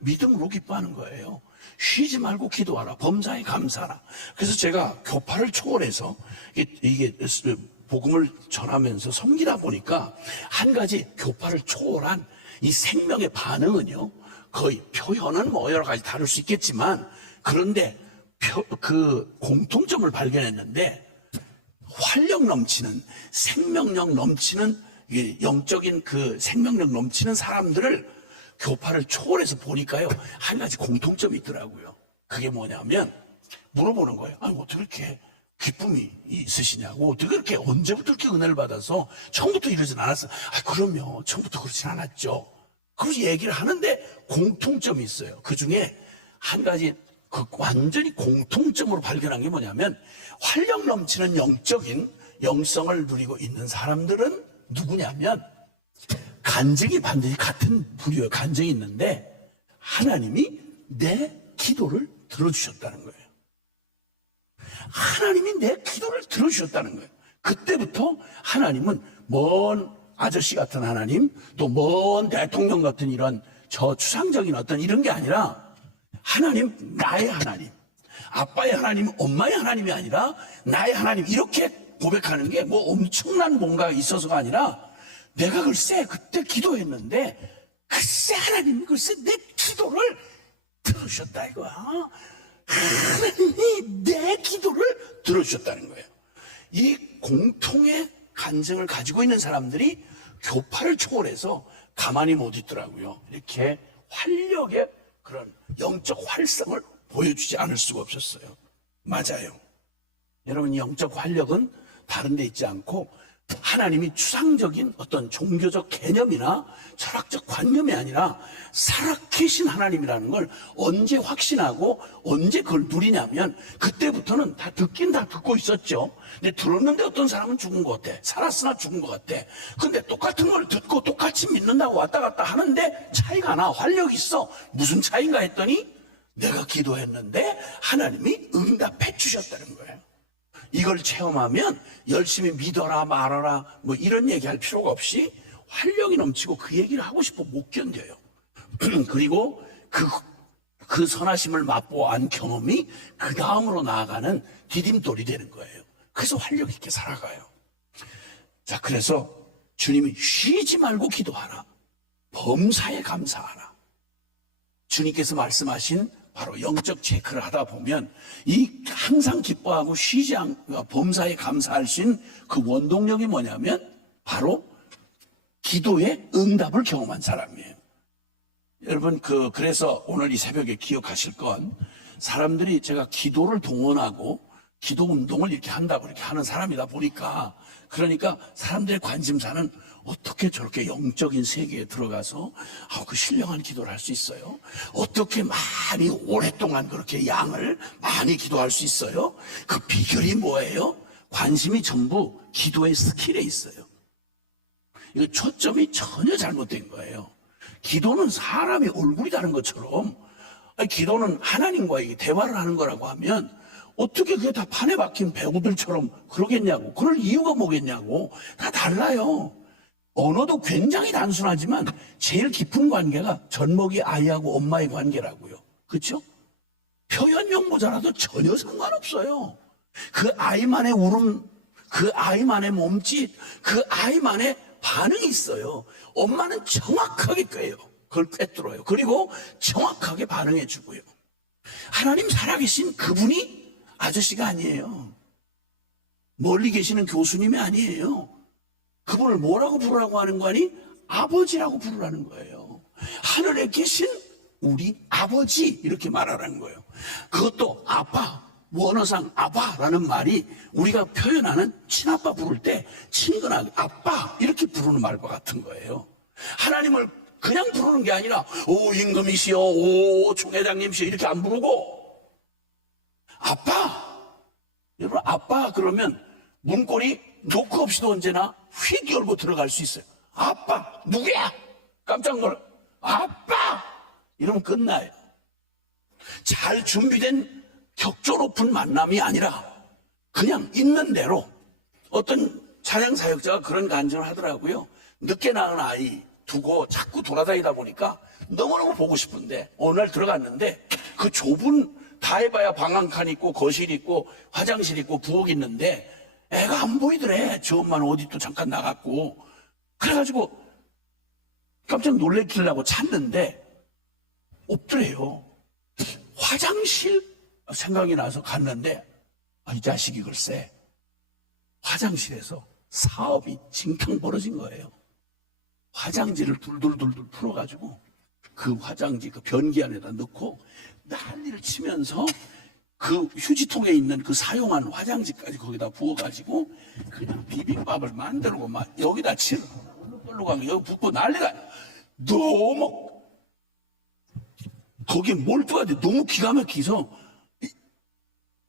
믿음으로 기뻐하는 거예요. 쉬지 말고 기도하라. 범사에 감사하라. 그래서 제가 교파를 초월해서 이게 복음을 전하면서 섬기다 보니까 한 가지 교파를 초월한 이 생명의 반응은요, 거의 표현은 뭐 여러 가지 다를 수 있겠지만, 그런데 그 공통점을 발견했는데, 활력 넘치는, 생명력 넘치는, 영적인 그 생명력 넘치는 사람들을 교파를 초월해서 보니까요, 한 가지 공통점이 있더라고요. 그게 뭐냐면, 물어보는 거예요. 아니, 어떻게 이렇게 기쁨이 있으시냐고, 어떻게 그렇게, 언제부터 이렇게 은혜를 받아서, 처음부터 이러진 않았어요. 아, 그럼요. 처음부터 그러진 않았죠. 그래서 얘기를 하는데 공통점이 있어요. 그 중에 한 가지, 그 완전히 공통점으로 발견한 게 뭐냐면, 활력 넘치는 영적인 영성을 누리고 있는 사람들은 누구냐면, 간증이 반드시 같은 부류의 간증이 있는데, 하나님이 내 기도를 들어주셨다는 거예요. 하나님이 내 기도를 들어주셨다는 거예요. 그때부터 하나님은 먼 아저씨 같은 하나님, 또 먼 대통령 같은 이런 저추상적인 어떤 이런 게 아니라, 하나님, 나의 하나님, 아빠의 하나님, 엄마의 하나님이 아니라 나의 하나님, 이렇게 고백하는 게 뭐 엄청난 뭔가가 있어서가 아니라, 내가 글쎄 그때 기도했는데 글쎄 하나님이 글쎄 내 기도를 들으셨다 이거야. 하나님이 내 기도를 들어주셨다는 거예요. 이 공통의 간증을 가지고 있는 사람들이 교파를 초월해서 가만히 못 있더라고요. 이렇게 활력의 그런 영적 활성을 보여주지 않을 수가 없었어요. 맞아요. 여러분, 영적 활력은 다른 데 있지 않고 하나님이 추상적인 어떤 종교적 개념이나 철학적 관념이 아니라 살아계신 하나님이라는 걸 언제 확신하고 언제 그걸 누리냐면, 그때부터는 다 듣긴 다 듣고 있었죠. 근데 들었는데 어떤 사람은 죽은 것 같아. 살았으나 죽은 것 같아. 근데 똑같은 걸 듣고 똑같이 믿는다고 왔다 갔다 하는데 차이가 나. 활력이 있어. 무슨 차이인가 했더니 내가 기도했는데 하나님이 응답해 주셨다는 거예요. 이걸 체험하면 열심히 믿어라 말아라 뭐 이런 얘기할 필요가 없이 활력이 넘치고 그 얘기를 하고 싶어 못 견뎌요. 그리고 그 선하심을 맛보아한 경험이 그 다음으로 나아가는 디딤돌이 되는 거예요. 그래서 활력 있게 살아가요. 자, 그래서 주님이 쉬지 말고 기도하라. 범사에 감사하라. 주님께서 말씀하신 바로 영적 체크를 하다 보면 이 항상 기뻐하고 쉬지 않고 범사에 감사할 수 있는 그 원동력이 뭐냐면 바로 기도의 응답을 경험한 사람이에요. 여러분 그래서 오늘 이 새벽에 기억하실 건 사람들이 제가 기도를 동원하고 기도 운동을 이렇게 한다고 이렇게 하는 사람이다 보니까 그러니까 사람들의 관심사는 어떻게 저렇게 영적인 세계에 들어가서 그 신령한 기도를 할 수 있어요? 어떻게 많이 오랫동안 그렇게 양을 많이 기도할 수 있어요? 그 비결이 뭐예요? 관심이 전부 기도의 스킬에 있어요. 이거 초점이 전혀 잘못된 거예요. 기도는 사람의 얼굴이 다른 것처럼 기도는 하나님과의 대화를 하는 거라고 하면 어떻게 그게 다 판에 박힌 배우들처럼 그러겠냐고. 그럴 이유가 뭐겠냐고. 다 달라요. 언어도 굉장히 단순하지만 제일 깊은 관계가 젖먹이 아이하고 엄마의 관계라고요. 그렇죠? 표현용 모자라도 전혀 상관없어요. 그 아이만의 울음, 그 아이만의 몸짓, 그 아이만의 반응이 있어요. 엄마는 정확하게 꿰요. 그걸 꿰뚫어요. 그리고 정확하게 반응해 주고요. 하나님 살아계신 그분이 아저씨가 아니에요. 멀리 계시는 교수님이 아니에요. 그분을 뭐라고 부르라고 하는 거니? 아버지라고 부르라는 거예요. 하늘에 계신 우리 아버지 이렇게 말하라는 거예요. 그것도 아빠, 원어상 아빠라는 말이 우리가 표현하는 친아빠 부를 때 친근하게 아빠 이렇게 부르는 말과 같은 거예요. 하나님을 그냥 부르는 게 아니라 오 임금이시여, 오 총회장님이시여 이렇게 안 부르고 아빠. 여러분 아빠 그러면 문고리 노크 없이도 언제나 휙 열고 들어갈 수 있어요. 아빠 누구야? 깜짝 놀라. 아빠 이러면 끝나요. 잘 준비된 격조 높은 만남이 아니라 그냥 있는 대로. 어떤 찬양 사역자가 그런 간증을 하더라고요. 늦게 낳은 아이 두고 자꾸 돌아다니다 보니까 너무너무 보고 싶은데 어느 날 들어갔는데 그 좁은 다 해봐야 방 한 칸 있고 거실 있고 화장실 있고 부엌 있는데 애가 안 보이더래. 저 엄마는 어디 또 잠깐 나갔고. 그래가지고 깜짝 놀래키려고 찾는데 없더래요. 화장실 생각이 나서 갔는데 이 자식이 글쎄 화장실에서 사업이 진탕 벌어진 거예요. 화장지를 둘둘둘둘 풀어가지고 그 화장지 그 변기 안에다 넣고 난리를 치면서 그 휴지통에 있는 그 사용한 화장지까지 거기다 부어가지고 그냥 비빔밥을 만들고 막 여기다 칠 걸로 가면 여기 붓고 난리가. 너무 거기에 몰두가 돼. 너무 기가 막히서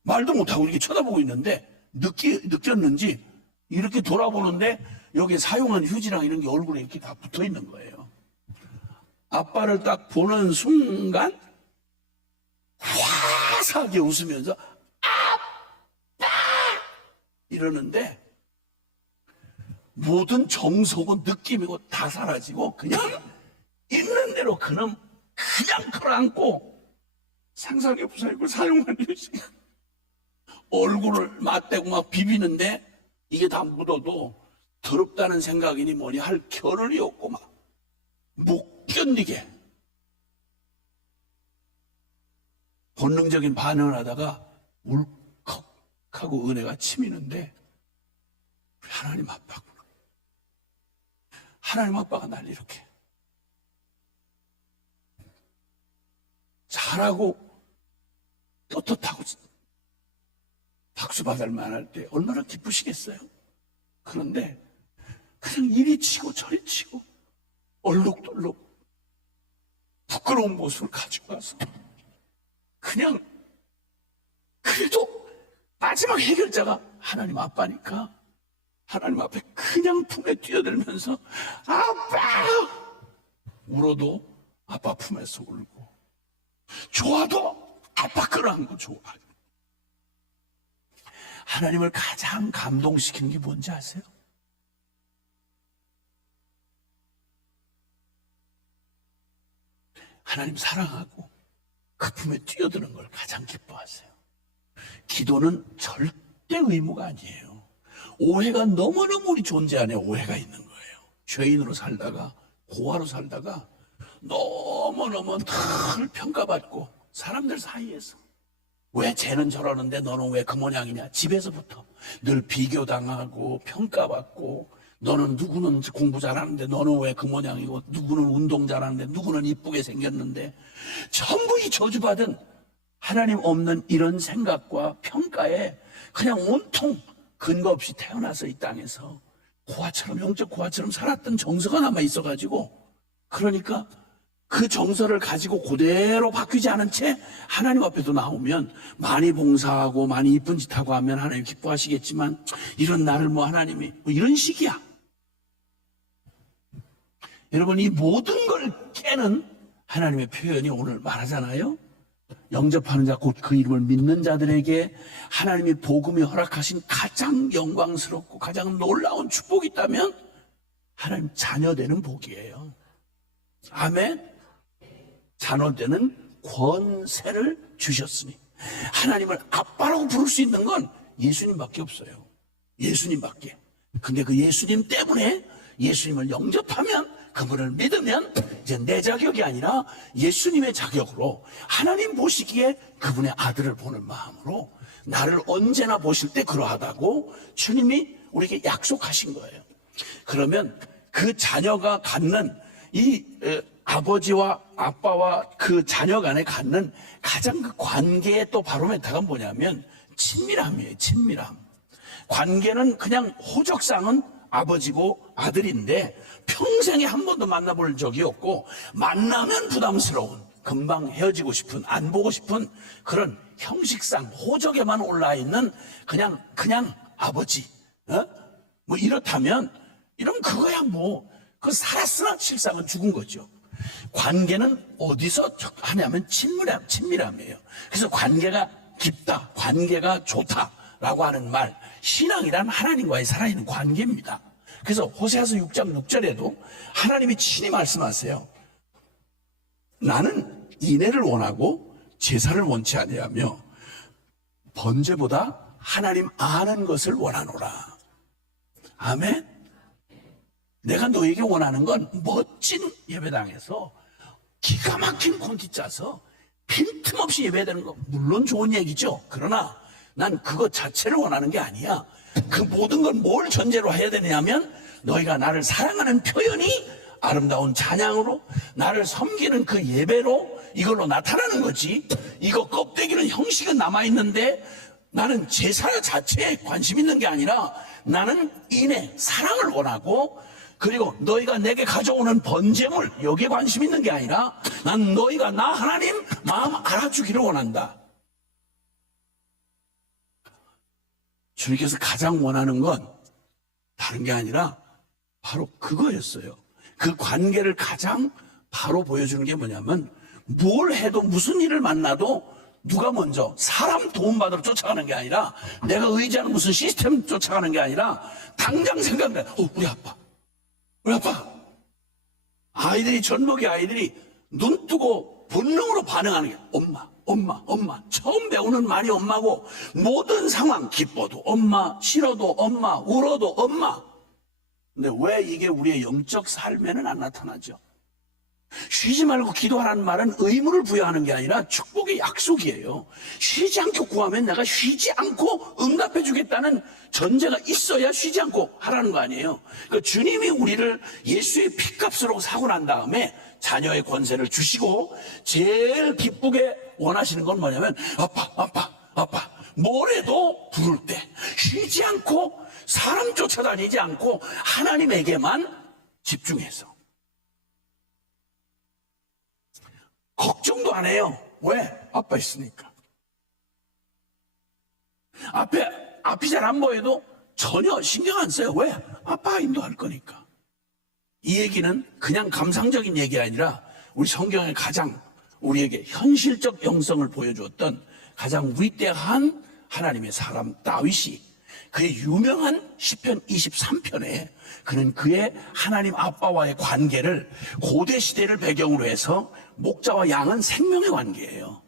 말도 못하고 이렇게 쳐다보고 있는데 느꼈는지 이렇게 돌아보는데 여기에 사용한 휴지랑 이런 게 얼굴에 이렇게 다 붙어 있는 거예요. 아빠를 딱 보는 순간 화사하게 웃으면서 아빠 이러는데 모든 정서고 느낌이고 다 사라지고 그냥 있는 대로 그놈 그냥 끌어안고 상상의 부사익을 사용한 휴지 얼굴을 맞대고 막 비비는데 이게 다 묻어도 더럽다는 생각이니 뭐니 할 겨를이 없고 막 못 견디게 본능적인 반응을 하다가 울컥하고 은혜가 치미는데 하나님 아빠구나. 하나님 아빠가 날 이렇게 잘하고 떳떳하고 박수 받을 만할 때 얼마나 기쁘시겠어요? 그런데 그냥 이리 치고 저리 치고 얼룩덜룩 부끄러운 모습을 가지고 와서 그냥 그래도 마지막 해결자가 하나님 아빠니까 하나님 앞에 그냥 품에 뛰어들면서 아빠 울어도 아빠 품에서 울고 좋아도 아빠 끌어안고 좋아하고 하나님을 가장 감동시키는 게 뭔지 아세요? 하나님 사랑하고 그 품에 뛰어드는 걸 가장 기뻐하세요. 기도는 절대 의무가 아니에요. 오해가 너무너무 우리 존재 안에 오해가 있는 거예요. 죄인으로 살다가 고아로 살다가 너무너무 늘 평가받고 사람들 사이에서 왜 쟤는 저러는데 너는 왜 그 모양이냐. 집에서부터 늘 비교당하고 평가받고 너는 누구는 공부 잘하는데 너는 왜 그 모양이고 누구는 운동 잘하는데 누구는 이쁘게 생겼는데 전부 이 저주받은 하나님 없는 이런 생각과 평가에 그냥 온통 근거 없이 태어나서 이 땅에서 고아처럼 영적 고아처럼 살았던 정서가 남아 있어가지고 그러니까 그 정서를 가지고 그대로 바뀌지 않은 채 하나님 앞에도 나오면 많이 봉사하고 많이 이쁜 짓 하고 하면 하나님 기뻐하시겠지만 이런 나를 뭐 하나님이 뭐 이런 식이야. 여러분 이 모든 걸 깨는 하나님의 표현이 오늘 말하잖아요. 영접하는 자 곧 그 이름을 믿는 자들에게 하나님이 복음이 허락하신 가장 영광스럽고 가장 놀라운 축복이 있다면 하나님 자녀되는 복이에요. 아멘. 자녀되는 권세를 주셨으니 하나님을 아빠라고 부를 수 있는 건 예수님밖에 없어요. 예수님밖에. 근데 그 예수님 때문에 예수님을 영접하면 그분을 믿으면 이제 내 자격이 아니라 예수님의 자격으로 하나님 보시기에 그분의 아들을 보는 마음으로 나를 언제나 보실 때 그러하다고 주님이 우리에게 약속하신 거예요. 그러면 그 자녀가 갖는 이 아버지와 아빠와 그 자녀 간에 갖는 가장 그 관계의 또 바로메타가 뭐냐면 친밀함이에요. 친밀함. 관계는 그냥 호적상은 아버지고 아들인데 평생에 한 번도 만나볼 적이 없고 만나면 부담스러운 금방 헤어지고 싶은 안 보고 싶은 그런 형식상 호적에만 올라 있는 그냥 아버지 뭐 이렇다면 이러면 그거야 뭐 그 살았으나 실상은 죽은 거죠. 관계는 어디서 하냐면 친밀함이에요. 그래서 관계가 깊다, 관계가 좋다라고 하는 말, 신앙이란 하나님과의 살아있는 관계입니다. 그래서 호세아서 6장 6절에도 하나님이 친히 말씀하세요. 나는 인애를 원하고 제사를 원치 아니하며 번제보다 하나님 아는 것을 원하노라. 아멘. 내가 너에게 원하는 건 멋진 예배당에서 기가 막힌 콘티 짜서 빈틈없이 예배되는 거 물론 좋은 얘기죠. 그러나 난 그것 자체를 원하는 게 아니야. 그 모든 건 뭘 전제로 해야 되냐면 너희가 나를 사랑하는 표현이 아름다운 찬양으로 나를 섬기는 그 예배로 이걸로 나타나는 거지. 이거 껍데기는 형식은 남아있는데 나는 제사 자체에 관심 있는 게 아니라 나는 인애, 사랑을 원하고 그리고 너희가 내게 가져오는 번제물 여기에 관심 있는 게 아니라 난 너희가 나 하나님 마음 알아주기를 원한다. 주님께서 가장 원하는 건 다른 게 아니라 바로 그거였어요. 그 관계를 가장 바로 보여주는 게 뭐냐면 뭘 해도 무슨 일을 만나도 누가 먼저 사람 도움받으러 쫓아가는 게 아니라 내가 의지하는 무슨 시스템 쫓아가는 게 아니라 당장 생각나. 우리 아빠. 아이들이 젖먹이 아이들이 눈 뜨고 본능으로 반응하는 게 엄마. 처음 배우는 말이 엄마고 모든 상황 기뻐도 엄마, 싫어도 엄마, 울어도 엄마. 근데 왜 이게 우리의 영적 삶에는 안 나타나죠? 쉬지 말고 기도하라는 말은 의무를 부여하는 게 아니라 축복의 약속이에요. 쉬지 않고 구하면 내가 쉬지 않고 응답해 주겠다는 전제가 있어야 쉬지 않고 하라는 거 아니에요. 그러니까 주님이 우리를 예수의 피값으로 사고 난 다음에 자녀의 권세를 주시고 제일 기쁘게 원하시는 건 뭐냐면 아빠 뭐래도 부를 때 쉬지 않고 사람 쫓아다니지 않고 하나님에게만 집중해서 걱정도 안 해요. 왜? 아빠 있으니까. 앞이 잘 안 보여도 전혀 신경 안 써요. 왜? 아빠가 인도할 거니까. 이 얘기는 그냥 감상적인 얘기 아니라 우리 성경의 가장 우리에게 현실적 영성을 보여주었던 가장 위대한 하나님의 사람 다윗이 그의 유명한 시편 23편에 그는 그의 하나님 아빠와의 관계를 고대 시대를 배경으로 해서 목자와 양은 생명의 관계예요.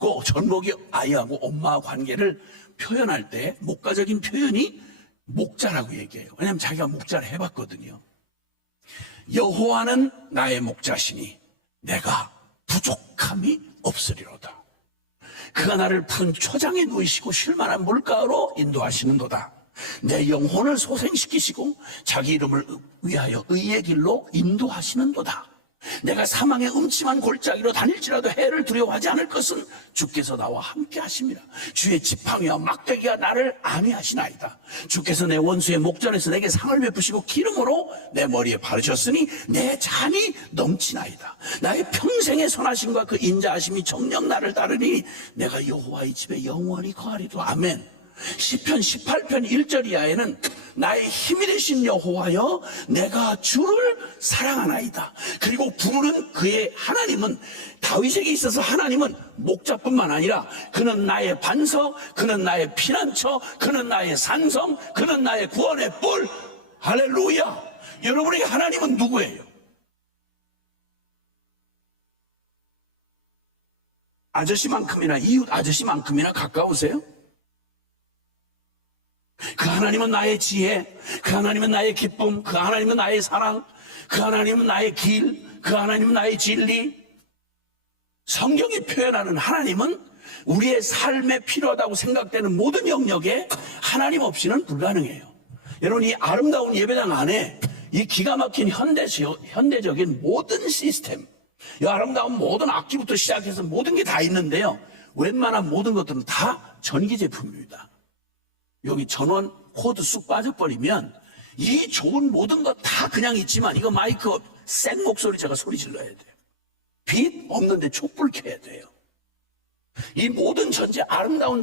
그 젖먹이 아이하고 엄마 관계를 표현할 때 목가적인 표현이 목자라고 얘기해요. 왜냐하면 자기가 목자를 해봤거든요. 여호와는 나의 목자시니 내가 부족함이 없으리로다. 그가 나를 푸른 초장에 누이시고 쉴만한 물가로 인도하시는도다. 내 영혼을 소생시키시고 자기 이름을 위하여 의의 길로 인도하시는도다. 내가 사망의 음침한 골짜기로 다닐지라도 해를 두려워하지 않을 것은 주께서 나와 함께 하심이라. 주의 지팡이와 막대기가 나를 안위하시나이다. 주께서 내 원수의 목전에서 내게 상을 베푸시고 기름으로 내 머리에 바르셨으니 내 잔이 넘치나이다. 나의 평생의 선하심과 그 인자하심이 정녕 나를 따르니 내가 여호와의 집에 영원히 거하리도. 아멘. 시편 18편 1절 이하에는 나의 힘이 되신 여호와여 내가 주를 사랑하나이다. 그리고 부르는 그의 하나님은, 다윗에게 있어서 하나님은 목자뿐만 아니라 그는 나의 반석, 그는 나의 피난처, 그는 나의 산성, 그는 나의 구원의 뿔. 할렐루야. 여러분에게 하나님은 누구예요? 아저씨만큼이나 이웃 아저씨만큼이나 가까우세요? 그 하나님은 나의 지혜, 그 하나님은 나의 기쁨, 그 하나님은 나의 사랑, 그 하나님은 나의 길, 그 하나님은 나의 진리. 성경이 표현하는 하나님은 우리의 삶에 필요하다고 생각되는 모든 영역에 하나님 없이는 불가능해요. 여러분, 이 아름다운 예배당 안에 이 기가 막힌 현대적인 모든 시스템, 이 아름다운 모든 악기부터 시작해서 모든 게 다 있는데요, 웬만한 모든 것들은 다 전기 제품입니다. 여기 전원 코드 쑥 빠져버리면 이 좋은 모든 것 다 그냥 있지만 이거 마이크 생 목소리 제가 소리 질러야 돼요. 빛 없는데 촛불 켜야 돼요. 이 모든 전체 아름다운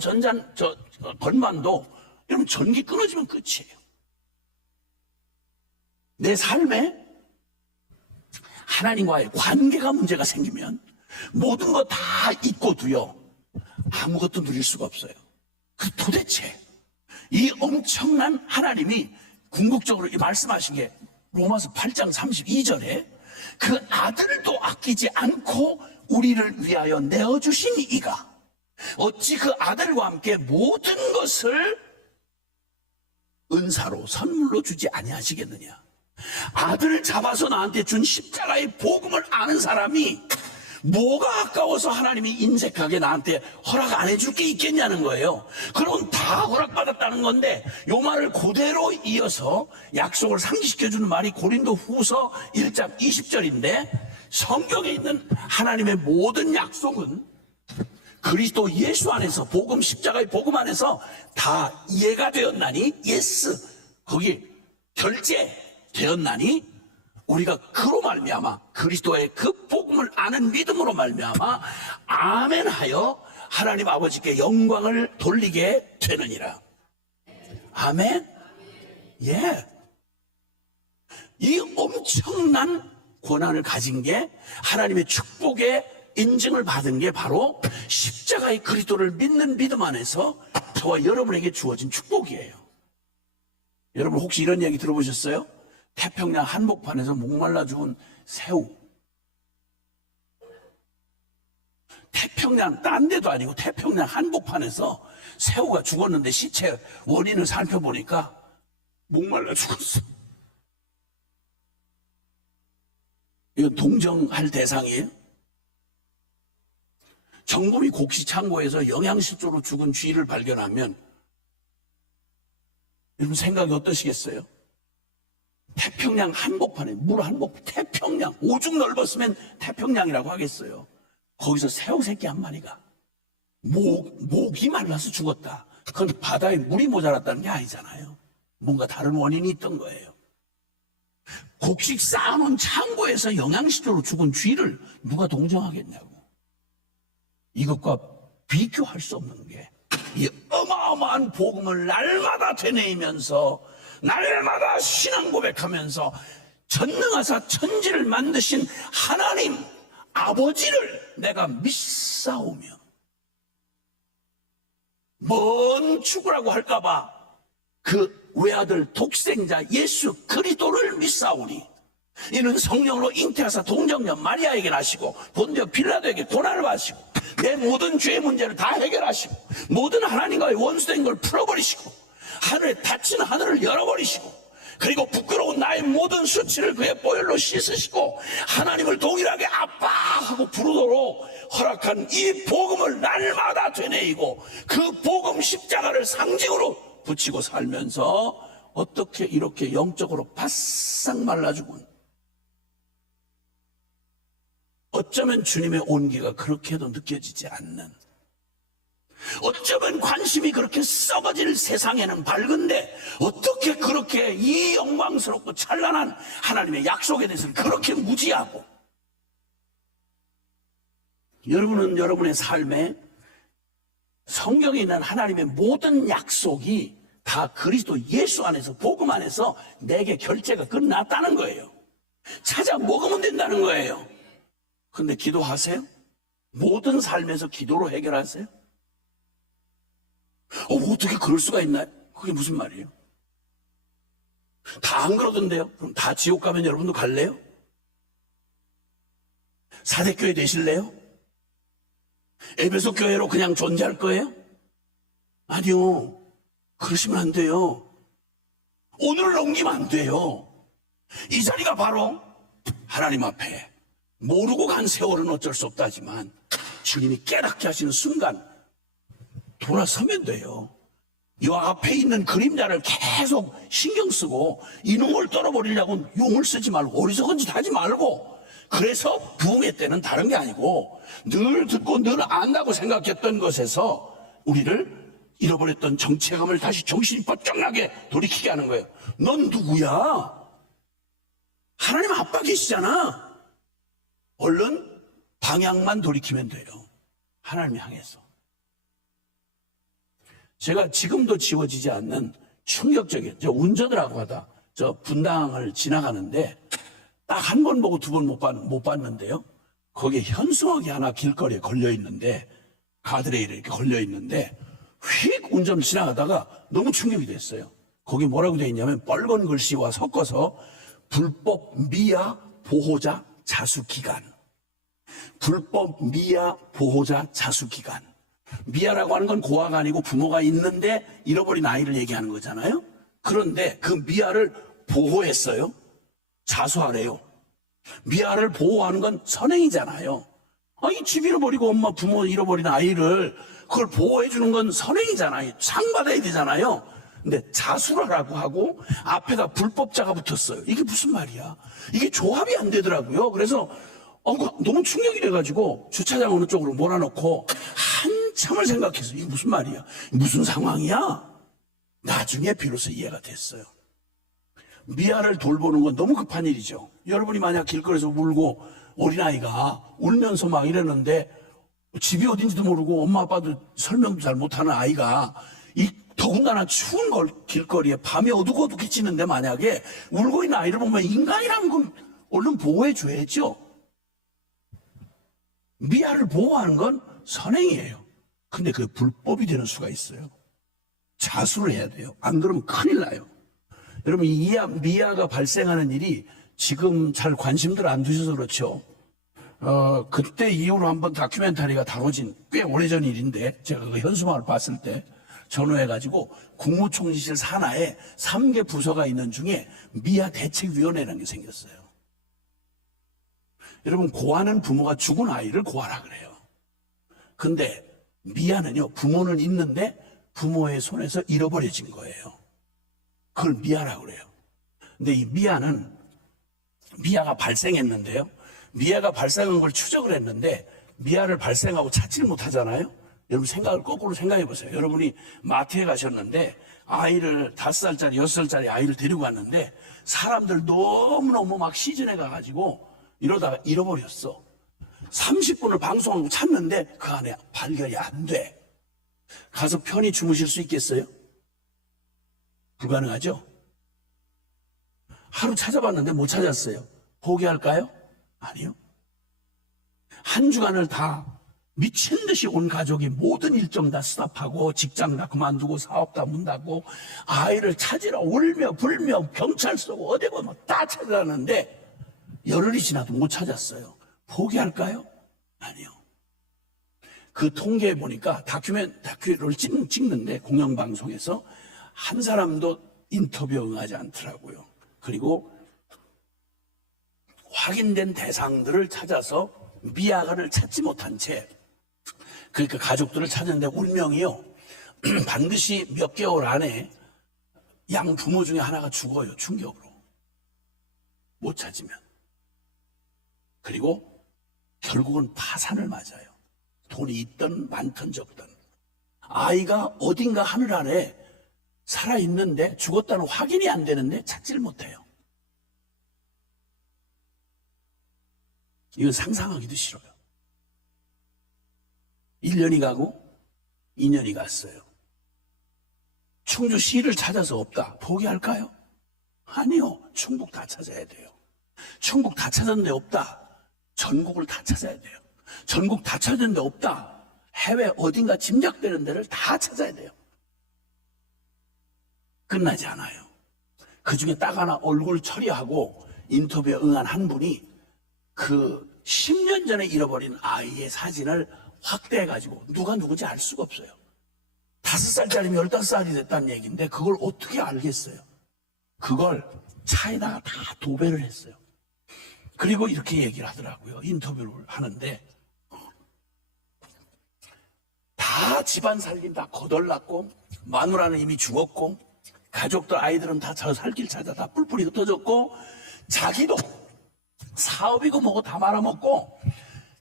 건반도 여러분 전기 끊어지면 끝이에요. 내 삶에 하나님과의 관계가 문제가 생기면 모든 거 다 잊고도요 아무것도 누릴 수가 없어요. 그 도대체 이 엄청난 하나님이 궁극적으로 말씀하신 게 로마서 8장 32절에 그 아들도 아끼지 않고 우리를 위하여 내어주신 이가 어찌 그 아들과 함께 모든 것을 은사로 선물로 주지 아니하시겠느냐. 아들을 잡아서 나한테 준 십자가의 복음을 아는 사람이 뭐가 아까워서 하나님이 인색하게 나한테 허락 안 해줄 게 있겠냐는 거예요. 그럼 다 허락받았다는 건데 요 말을 그대로 이어서 약속을 상기시켜주는 말이 고린도 후서 1장 20절인데 성경에 있는 하나님의 모든 약속은 그리스도 예수 안에서 복음, 십자가의 복음 안에서 다 이해가 되었나니, 예스, 거기 결제되었나니 우리가 그로 말미암아 그리스도의 그 복음을 아는 믿음으로 말미암아 아멘하여 하나님 아버지께 영광을 돌리게 되느니라. 아멘. 예. 이 엄청난 권한을 가진 게 하나님의 축복의 인증을 받은 게 바로 십자가의 그리스도를 믿는 믿음 안에서 저와 여러분에게 주어진 축복이에요. 여러분 혹시 이런 얘기 들어보셨어요? 태평양 한복판에서 목말라 죽은 새우. 태평양 딴 데도 아니고 태평양 한복판에서 새우가 죽었는데 시체 원인을 살펴보니까 목말라 죽었어. 이건 동정할 대상이에요. 정부미 곡시창고에서 영양실조로 죽은 쥐를 발견하면 여러분 생각이 어떠시겠어요? 태평양 한복판에 물 한복, 태평양 오죽 넓었으면 태평양이라고 하겠어요. 거기서 새우 새끼 한 마리가 목이 말라서 죽었다. 그건 바다에 물이 모자랐다는 게 아니잖아요. 뭔가 다른 원인이 있던 거예요. 곡식 쌓아놓은 창고에서 영양실조로 죽은 쥐를 누가 동정하겠냐고. 이것과 비교할 수 없는 게 이 어마어마한 복음을 날마다 되뇌이면서 날마다 신앙 고백하면서 전능하사 천지를 만드신 하나님 아버지를 내가 믿사오며 먼 죽으라고 할까봐 그 외아들 독생자 예수 그리스도를 믿사오니 이는 성령으로 잉태하사 동정녀 마리아에게 나시고 본디오 빌라도에게 고난을 받으시고 내 모든 죄의 문제를 다 해결하시고 모든 하나님과의 원수된 걸 풀어버리시고 하늘에 닫힌 하늘을 열어버리시고 그리고 부끄러운 나의 모든 수치를 그의 보혈로 씻으시고 하나님을 동일하게 아빠 하고 부르도록 허락한 이 복음을 날마다 되뇌이고 그 복음 십자가를 상징으로 붙이고 살면서 어떻게 이렇게 영적으로 바싹 말라 죽은, 어쩌면 주님의 온기가 그렇게도 느껴지지 않는, 어쩌면 관심이 그렇게 썩어질 세상에는 밝은데 어떻게 그렇게 이 영광스럽고 찬란한 하나님의 약속에 대해서는 그렇게 무지하고, 여러분은 여러분의 삶에 성경에 있는 하나님의 모든 약속이 다 그리스도 예수 안에서, 복음 안에서 내게 결제가 끝났다는 거예요. 찾아 먹으면 된다는 거예요. 근데 기도하세요? 모든 삶에서 기도로 해결하세요? 어떻게 그럴 수가 있나요? 그게 무슨 말이에요? 다 안 그러던데요? 그럼 다 지옥 가면 여러분도 갈래요? 사대교회 되실래요? 에베소 교회로 그냥 존재할 거예요? 아니요. 그러시면 안 돼요. 오늘을 넘기면 안 돼요. 이 자리가 바로 하나님 앞에 모르고 간 세월은 어쩔 수 없다지만 주님이 깨닫게 하시는 순간 돌아서면 돼요. 이 앞에 있는 그림자를 계속 신경 쓰고 이놈을 떨어버리려고 용을 쓰지 말고 어리석은 짓 하지 말고, 그래서 부흥의 때는 다른 게 아니고 늘 듣고 늘 안다고 생각했던 것에서 우리를 잃어버렸던 정체감을 다시 정신이 번쩍 나게 돌이키게 하는 거예요. 넌 누구야? 하나님 아빠 계시잖아. 얼른 방향만 돌이키면 돼요. 하나님 향해서. 제가 지금도 지워지지 않는 충격적인, 저 운전을 하고 가다 저 분당을 지나가는데 딱 한 번 보고 두 번 못 봤는데요. 거기에 현수막이 하나 길거리에 걸려 있는데, 가드레일에 이렇게 걸려 있는데 휙 운전 지나가다가 너무 충격이 됐어요. 거기 뭐라고 되어 있냐면 빨간 글씨와 섞어서 불법 미아 보호자 자수기간. 불법 미아 보호자 자수기간. 미아라고 하는 건 고아가 아니고 부모가 있는데 잃어버린 아이를 얘기하는 거잖아요. 그런데 그 미아를 보호했어요. 자수하래요. 미아를 보호하는 건 선행이잖아요. 이 집 잃어버리고 엄마 부모 잃어버린 아이를 그걸 보호해 주는 건 선행이잖아요. 상 받아야 되잖아요. 근데 자수라고 하고 앞에다 불법자가 붙었어요. 이게 무슨 말이야? 이게 조합이 안 되더라고요. 그래서 너무 충격이 돼가지고 주차장 어느 쪽으로 몰아놓고 한참을 생각해서 이게 무슨 말이야? 무슨 상황이야? 나중에 비로소 이해가 됐어요. 미아를 돌보는 건 너무 급한 일이죠. 여러분이 만약 길거리에서 울고 어린아이가 울면서 막 이러는데 집이 어딘지도 모르고 엄마 아빠도 설명도 잘 못하는 아이가 이 더군다나 추운 걸 길거리에 밤에 어둑어둑해 지는데 만약에 울고 있는 아이를 보면 인간이라는 건 얼른 보호해 줘야죠. 미아를 보호하는 건 선행이에요. 근데 그게 불법이 되는 수가 있어요. 자수를 해야 돼요. 안 그러면 큰일 나요. 여러분, 이 미아가 발생하는 일이 지금 잘 관심들 안 두셔서 그렇죠. 그때 이후로 한번 다큐멘터리가 다뤄진 꽤 오래전 일인데, 제가 그 현수막을 봤을 때 전화해가지고 국무총리실 산하에 3개 부서가 있는 중에 미아 대책위원회라는 게 생겼어요. 여러분, 고아는 부모가 죽은 아이를 고아라 그래요. 근데 미아는요, 부모는 있는데 부모의 손에서 잃어버려진 거예요. 그걸 미아라고 그래요. 근데 이 미아가 발생했는데요. 미아가 발생한 걸 추적을 했는데 미아를 발생하고 찾지를 못하잖아요. 여러분 거꾸로 생각해 보세요. 여러분이 마트에 가셨는데 아이를 5살짜리, 6살짜리 아이를 데리고 갔는데 사람들 너무너무 막 시즌에 가가지고 이러다가 잃어버렸어. 30분을 방송하고 찾는데 그 안에 발견이 안 돼. 가서 편히 주무실 수 있겠어요? 불가능하죠? 하루 찾아봤는데 못 찾았어요. 포기할까요? 아니요. 한 주간을 다 미친 듯이 온 가족이 모든 일정 다 스탑하고 직장 다 그만두고 사업 다 문 닫고 아이를 찾으러 울며 불며 경찰서 어디 보면 다 찾아가는데 열흘이 지나도 못 찾았어요. 포기할까요? 아니요. 그 통계에 보니까 다큐를 찍는데 공영방송에서 한 사람도 인터뷰 응하지 않더라고요. 그리고 확인된 대상들을 찾아서 미아가를 찾지 못한 채, 그러니까 가족들을 찾는데 운명이요. 반드시 몇 개월 안에 양 부모 중에 하나가 죽어요. 충격으로. 못 찾으면. 그리고 결국은 파산을 맞아요. 돈이 있든 많든 적든. 아이가 어딘가 하늘 아래 살아있는데 죽었다는 확인이 안 되는데 찾지를 못해요. 이건 상상하기도 싫어요. 1년이 가고 2년이 갔어요. 충주시를 찾아서 없다. 포기할까요? 아니요. 충북 다 찾아야 돼요. 충북 다 찾았는데 없다. 전국을 다 찾아야 돼요. 전국 다 찾았는데 없다. 해외 어딘가 짐작되는 데를 다 찾아야 돼요. 끝나지 않아요. 그 중에 딱 하나 얼굴 처리하고 인터뷰에 응한 한 분이 그 10년 전에 잃어버린 아이의 사진을 확대해가지고 누가 누군지 알 수가 없어요. 5살짜리면 15살이 됐다는 얘기인데 그걸 어떻게 알겠어요? 그걸 차에다가 다 도배를 했어요. 그리고 이렇게 얘기를 하더라고요. 인터뷰를 하는데 다 집안 살림 다 거덜났고 마누라는 이미 죽었고 가족들 아이들은 다 저 살 길 찾아 다 뿔뿔이 흩어졌고 자기도 사업이고 뭐고 다 말아먹고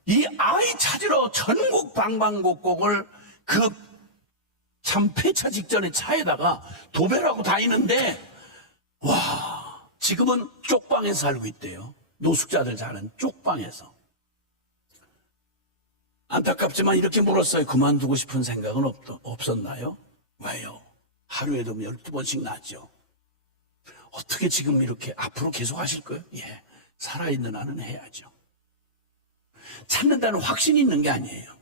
이 아이 찾으러 전국 방방곡곡을 그 참 폐차 직전에 차에다가 도배를 하고 다니는데 와 지금은 쪽방에서 살고 있대요. 노숙자들 사는 쪽방에서. 안타깝지만 이렇게 물었어요. 그만두고 싶은 생각은 없었나요? 왜요? 하루에도 12번씩 나죠. 어떻게 지금 이렇게 앞으로 계속 하실 거예요? 예, 살아있는 한은 해야죠. 찾는다는 확신이 있는 게 아니에요.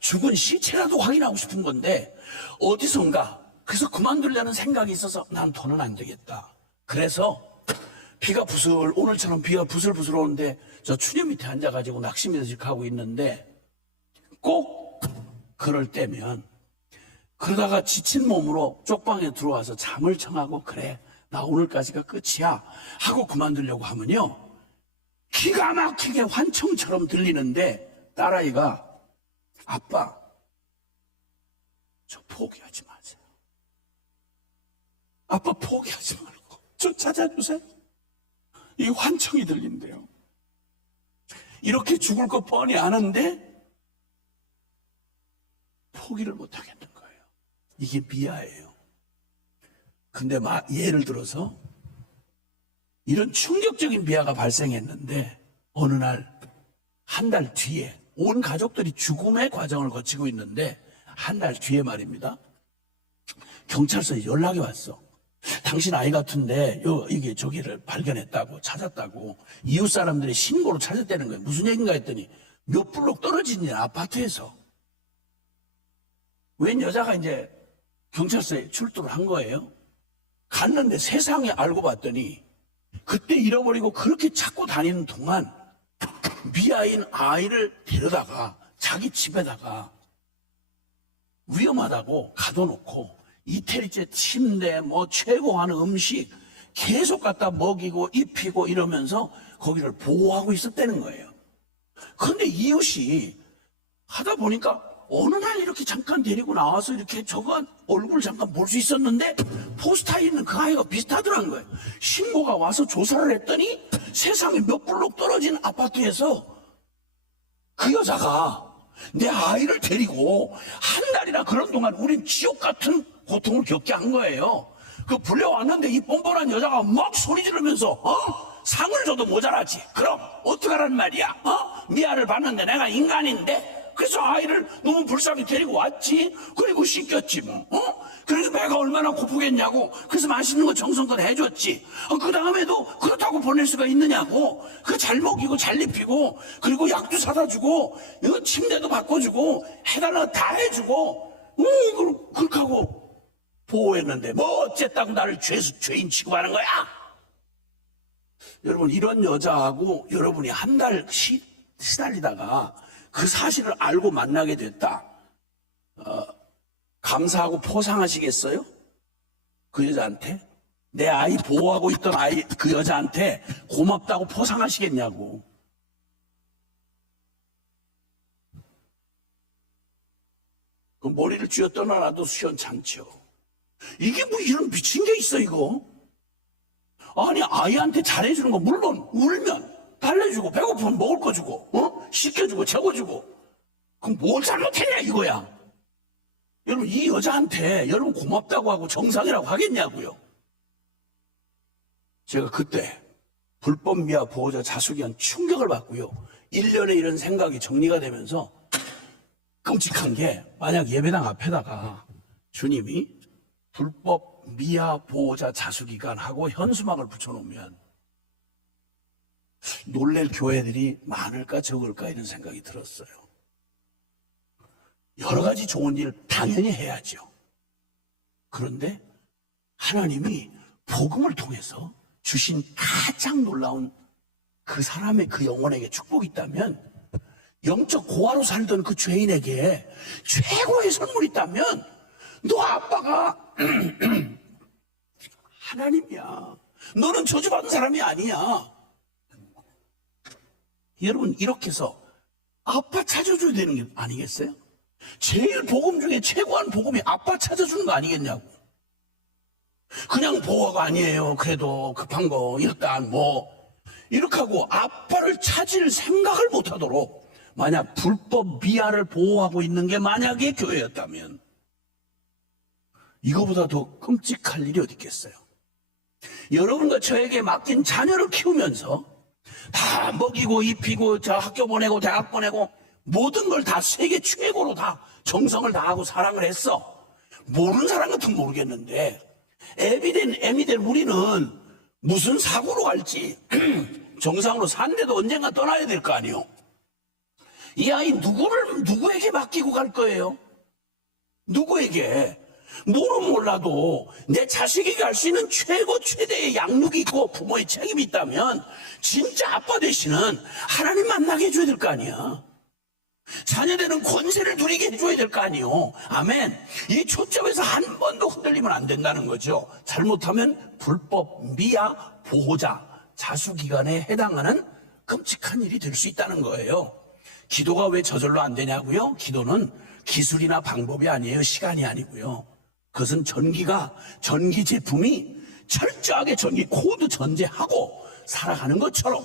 죽은 시체라도 확인하고 싶은 건데 어디선가 그래서 그만두려는 생각이 있어서 난 더는 안 되겠다. 그래서 오늘처럼 비가 부슬부슬 오는데 저 추녀 밑에 앉아가지고 낙심일식 하고 있는데 꼭 그럴 때면 그러다가 지친 몸으로 쪽방에 들어와서 잠을 청하고 그래 나 오늘까지가 끝이야 하고 그만두려고 하면요 기가 막히게 환청처럼 들리는데 딸아이가 아빠 저 포기하지 마세요. 아빠 포기하지 말고 저 찾아주세요. 이 환청이 들린대요. 이렇게 죽을 거 뻔히 아는데 포기를 못 하겠는 거예요. 이게 미아예요. 근데 예를 들어서 이런 충격적인 미아가 발생했는데 어느 날 한 달 뒤에 온 가족들이 죽음의 과정을 거치고 있는데 한 달 뒤에 말입니다. 경찰서에 연락이 왔어. 당신 아이 같은데 이게 저기를 발견했다고 찾았다고 이웃 사람들이 신고로 찾았다는 거예요. 무슨 얘기인가 했더니 몇 블록 떨어진 아파트에서 웬 여자가 이제 경찰서에 출두를 한 거예요. 갔는데 세상에 알고 봤더니 그때 잃어버리고 그렇게 찾고 다니는 동안 미아인 아이를 데려다가 자기 집에다가 위험하다고 가둬놓고 이태리째 침대 뭐 최고하는 음식 계속 갖다 먹이고 입히고 이러면서 거기를 보호하고 있었다는 거예요. 그런데 이웃이 하다 보니까 어느 날 이렇게 잠깐 데리고 나와서 이렇게 저거 얼굴 잠깐 볼 수 있었는데 포스터에 있는 그 아이가 비슷하더라는 거예요. 신고가 와서 조사를 했더니 세상에 몇 블록 떨어진 아파트에서 그 여자가 내 아이를 데리고 한 달이나 그런 동안 우린 지옥 같은 고통을 겪게 한 거예요. 그 불려왔는데 이 뻔뻔한 여자가 막 소리 지르면서 상을 줘도 모자라지. 그럼 어떡하란 말이야. 미아를 봤는데 내가 인간인데 그래서 아이를 너무 불쌍히 데리고 왔지. 그리고 씻겼지 뭐. 그래서 배가 얼마나 고프겠냐고. 그래서 맛있는 거 정성껏 해줬지. 그 다음에도 그렇다고 보낼 수가 있느냐고. 그 잘 먹이고 잘 입히고 그리고 약도 사다 주고 침대도 바꿔주고 해달라고 다 해주고 그렇게 하고 보호했는데 뭐 어쨌다고 나를 죄인 취급하는 거야? 여러분, 이런 여자하고 여러분이 한 달 시달리다가 그 사실을 알고 만나게 됐다. 감사하고 포상하시겠어요? 그 여자한테? 내 아이 보호하고 있던 그 여자한테 고맙다고 포상하시겠냐고. 그 머리를 쥐어 떠나놔도 시원찮죠. 이게 뭐 이런 미친 게 있어, 이거? 아니, 아이한테 잘해주는 거, 물론 울면 달래주고 배고프면 먹을 거 주고 씻겨주고 재워주고, 그럼 뭘 잘못했냐 이거야. 여러분, 이 여자한테 여러분 고맙다고 하고 정상이라고 하겠냐고요. 제가 그때 불법 미아 보호자 자수기한 충격을 받고요, 1년에 이런 생각이 정리가 되면서 끔찍한 게, 만약 예배당 앞에다가 주님이 불법 미아 보호자 자수기간 하고 현수막을 붙여놓으면 놀랄 교회들이 많을까 적을까 이런 생각이 들었어요. 여러 가지 좋은 일 당연히 해야죠. 그런데 하나님이 복음을 통해서 주신 가장 놀라운 그 사람의 그 영혼에게 축복이 있다면, 영적 고아로 살던 그 죄인에게 최고의 선물이 있다면, 너 아빠가 하나님이야. 너는 저주받은 사람이 아니야. 여러분, 이렇게 해서 아빠 찾아줘야 되는 게 아니겠어요? 제일 복음 중에 최고한 복음이 아빠 찾아주는 거 아니겠냐고. 그냥 보호가 아니에요. 그래도 급한 거 일단 이렇게 하고 아빠를 찾을 생각을 못하도록, 만약 불법 미아를 보호하고 있는 게 만약에 교회였다면, 이거보다 더 끔찍할 일이 어디 있겠어요? 여러분과 저에게 맡긴 자녀를 키우면서 다 먹이고 입히고 저 학교 보내고 대학 보내고 모든 걸 다 세계 최고로 다 정성을 다하고 사랑을 했어. 모르는 사람 같으면 모르겠는데, 애미 된 우리는 무슨 사고로 갈지 정상으로 산데도 언젠가 떠나야 될 거 아니에요. 이 아이 누구에게 맡기고 갈 거예요? 누구에게? 모르면 몰라도 내 자식에게 할 수 있는 최대의 양육이 있고 부모의 책임이 있다면, 진짜 아빠 되시는 하나님 만나게 해줘야 될 거 아니야. 자녀되는 권세를 누리게 해줘야 될 거 아니요. 아멘. 이 초점에서 한 번도 흔들리면 안 된다는 거죠. 잘못하면 불법 미아 보호자 자수기간에 해당하는 끔찍한 일이 될 수 있다는 거예요. 기도가 왜 저절로 안 되냐고요? 기도는 기술이나 방법이 아니에요. 시간이 아니고요. 그것은 전기 제품이 철저하게 전기 코드 전제하고 살아가는 것처럼,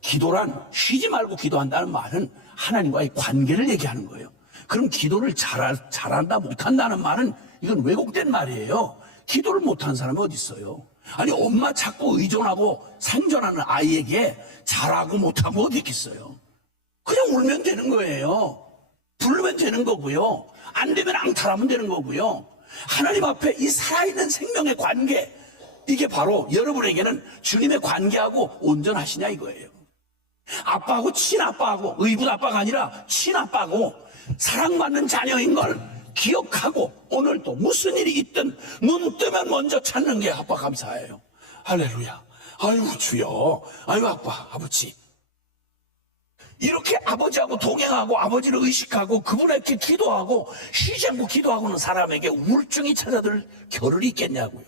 기도란 쉬지 말고 기도한다는 말은 하나님과의 관계를 얘기하는 거예요. 그럼 기도를 잘한다 못한다는 말은 이건 왜곡된 말이에요. 기도를 못하는 사람이 어디 있어요? 아니, 엄마 찾고 의존하고 생존하는 아이에게 잘하고 못하고 어디 있겠어요? 그냥 울면 되는 거예요. 부르면 되는 거고요. 안 되면 앙탈하면 되는 거고요. 하나님 앞에 이 살아있는 생명의 관계, 이게 바로 여러분에게는 주님의 관계하고 온전하시냐 이거예요. 아빠하고 친아빠하고, 의붓 아빠가 아니라 친아빠고 사랑받는 자녀인 걸 기억하고, 오늘도 무슨 일이 있든 눈 뜨면 먼저 찾는 게 아빠 감사해요. 할렐루야. 아이고 주여, 아이고 아빠, 아버지. 이렇게 아버지하고 동행하고 아버지를 의식하고 그분에게 기도하고 쉬지 않고 기도하고는 사람에게 우울증이 찾아들 겨를이 있겠냐고요.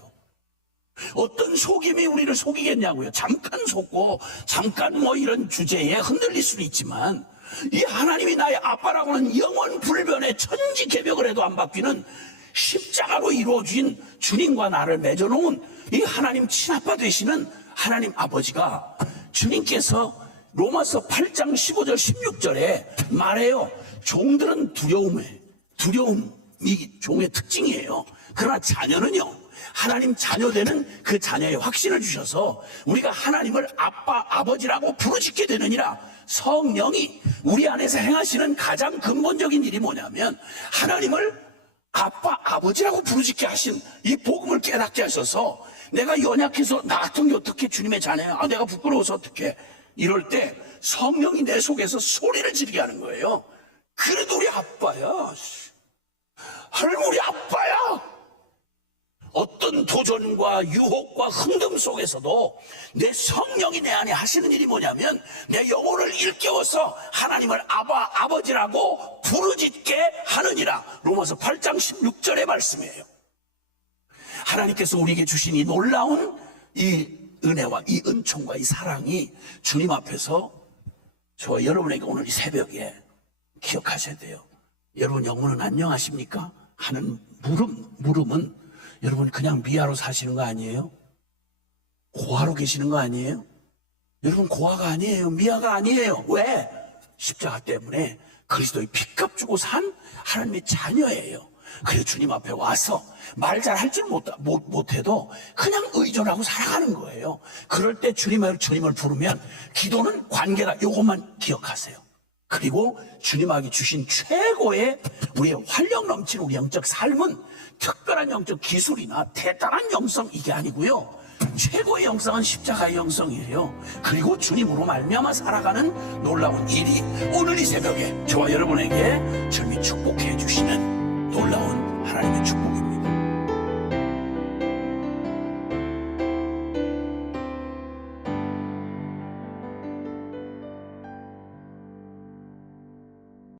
어떤 속임이 우리를 속이겠냐고요. 잠깐 속고 잠깐 이런 주제에 흔들릴 수는 있지만, 이 하나님이 나의 아빠라고는 영원 불변의 천지개벽을 해도 안 바뀌는 십자가로 이루어진 주님과 나를 맺어놓은 이 하나님 친아빠 되시는 하나님 아버지가, 주님께서 로마서 8장 15절 16절에 말해요. 종들은 두려움이 종의 특징이에요. 그러나 자녀는요, 하나님 자녀되는 그 자녀의 확신을 주셔서 우리가 하나님을 아빠, 아버지라고 부르짖게 되느니라. 성령이 우리 안에서 행하시는 가장 근본적인 일이 뭐냐면, 하나님을 아빠, 아버지라고 부르짖게 하신 이 복음을 깨닫게 하셔서 내가 연약해서 나 같은 게 어떻게 주님의 자녀야? 아, 내가 부끄러워서 어떻게? 이럴 때 성령이 내 속에서 소리를 지르게 하는 거예요. 그래도 우리 아빠야. 하나님 우리 아빠야. 어떤 도전과 유혹과 흥름 속에서도 내 성령이 내 안에 하시는 일이 뭐냐면 내 영혼을 일깨워서 하나님을 아버지라고 부르짖게 하느니라. 로마서 8장 16절의 말씀이에요. 하나님께서 우리에게 주신 이 놀라운 이 은혜와 이 은총과 이 사랑이 주님 앞에서 저와 여러분에게 오늘 이 새벽에 기억하셔야 돼요. 여러분 영혼은 안녕하십니까? 하는 물음은 여러분 그냥 미아로 사시는 거 아니에요? 고아로 계시는 거 아니에요? 여러분 고아가 아니에요. 미아가 아니에요. 왜? 십자가 때문에 그리스도의 핏값 주고 산 하나님의 자녀예요. 그래서 주님 앞에 와서 말 잘 할 줄 못해도 그냥 의존하고 살아가는 거예요. 그럴 때 주님을 부르면 기도는 관계다. 이것만 기억하세요. 그리고 주님에게 주신 최고의 우리의 활력 넘치는 우리 영적 삶은 특별한 영적 기술이나 대단한 영성 이게 아니고요. 최고의 영성은 십자가의 영성이에요. 그리고 주님으로 말미암아 살아가는 놀라운 일이 오늘 이 새벽에 저와 여러분에게 주님이 축복해 주시는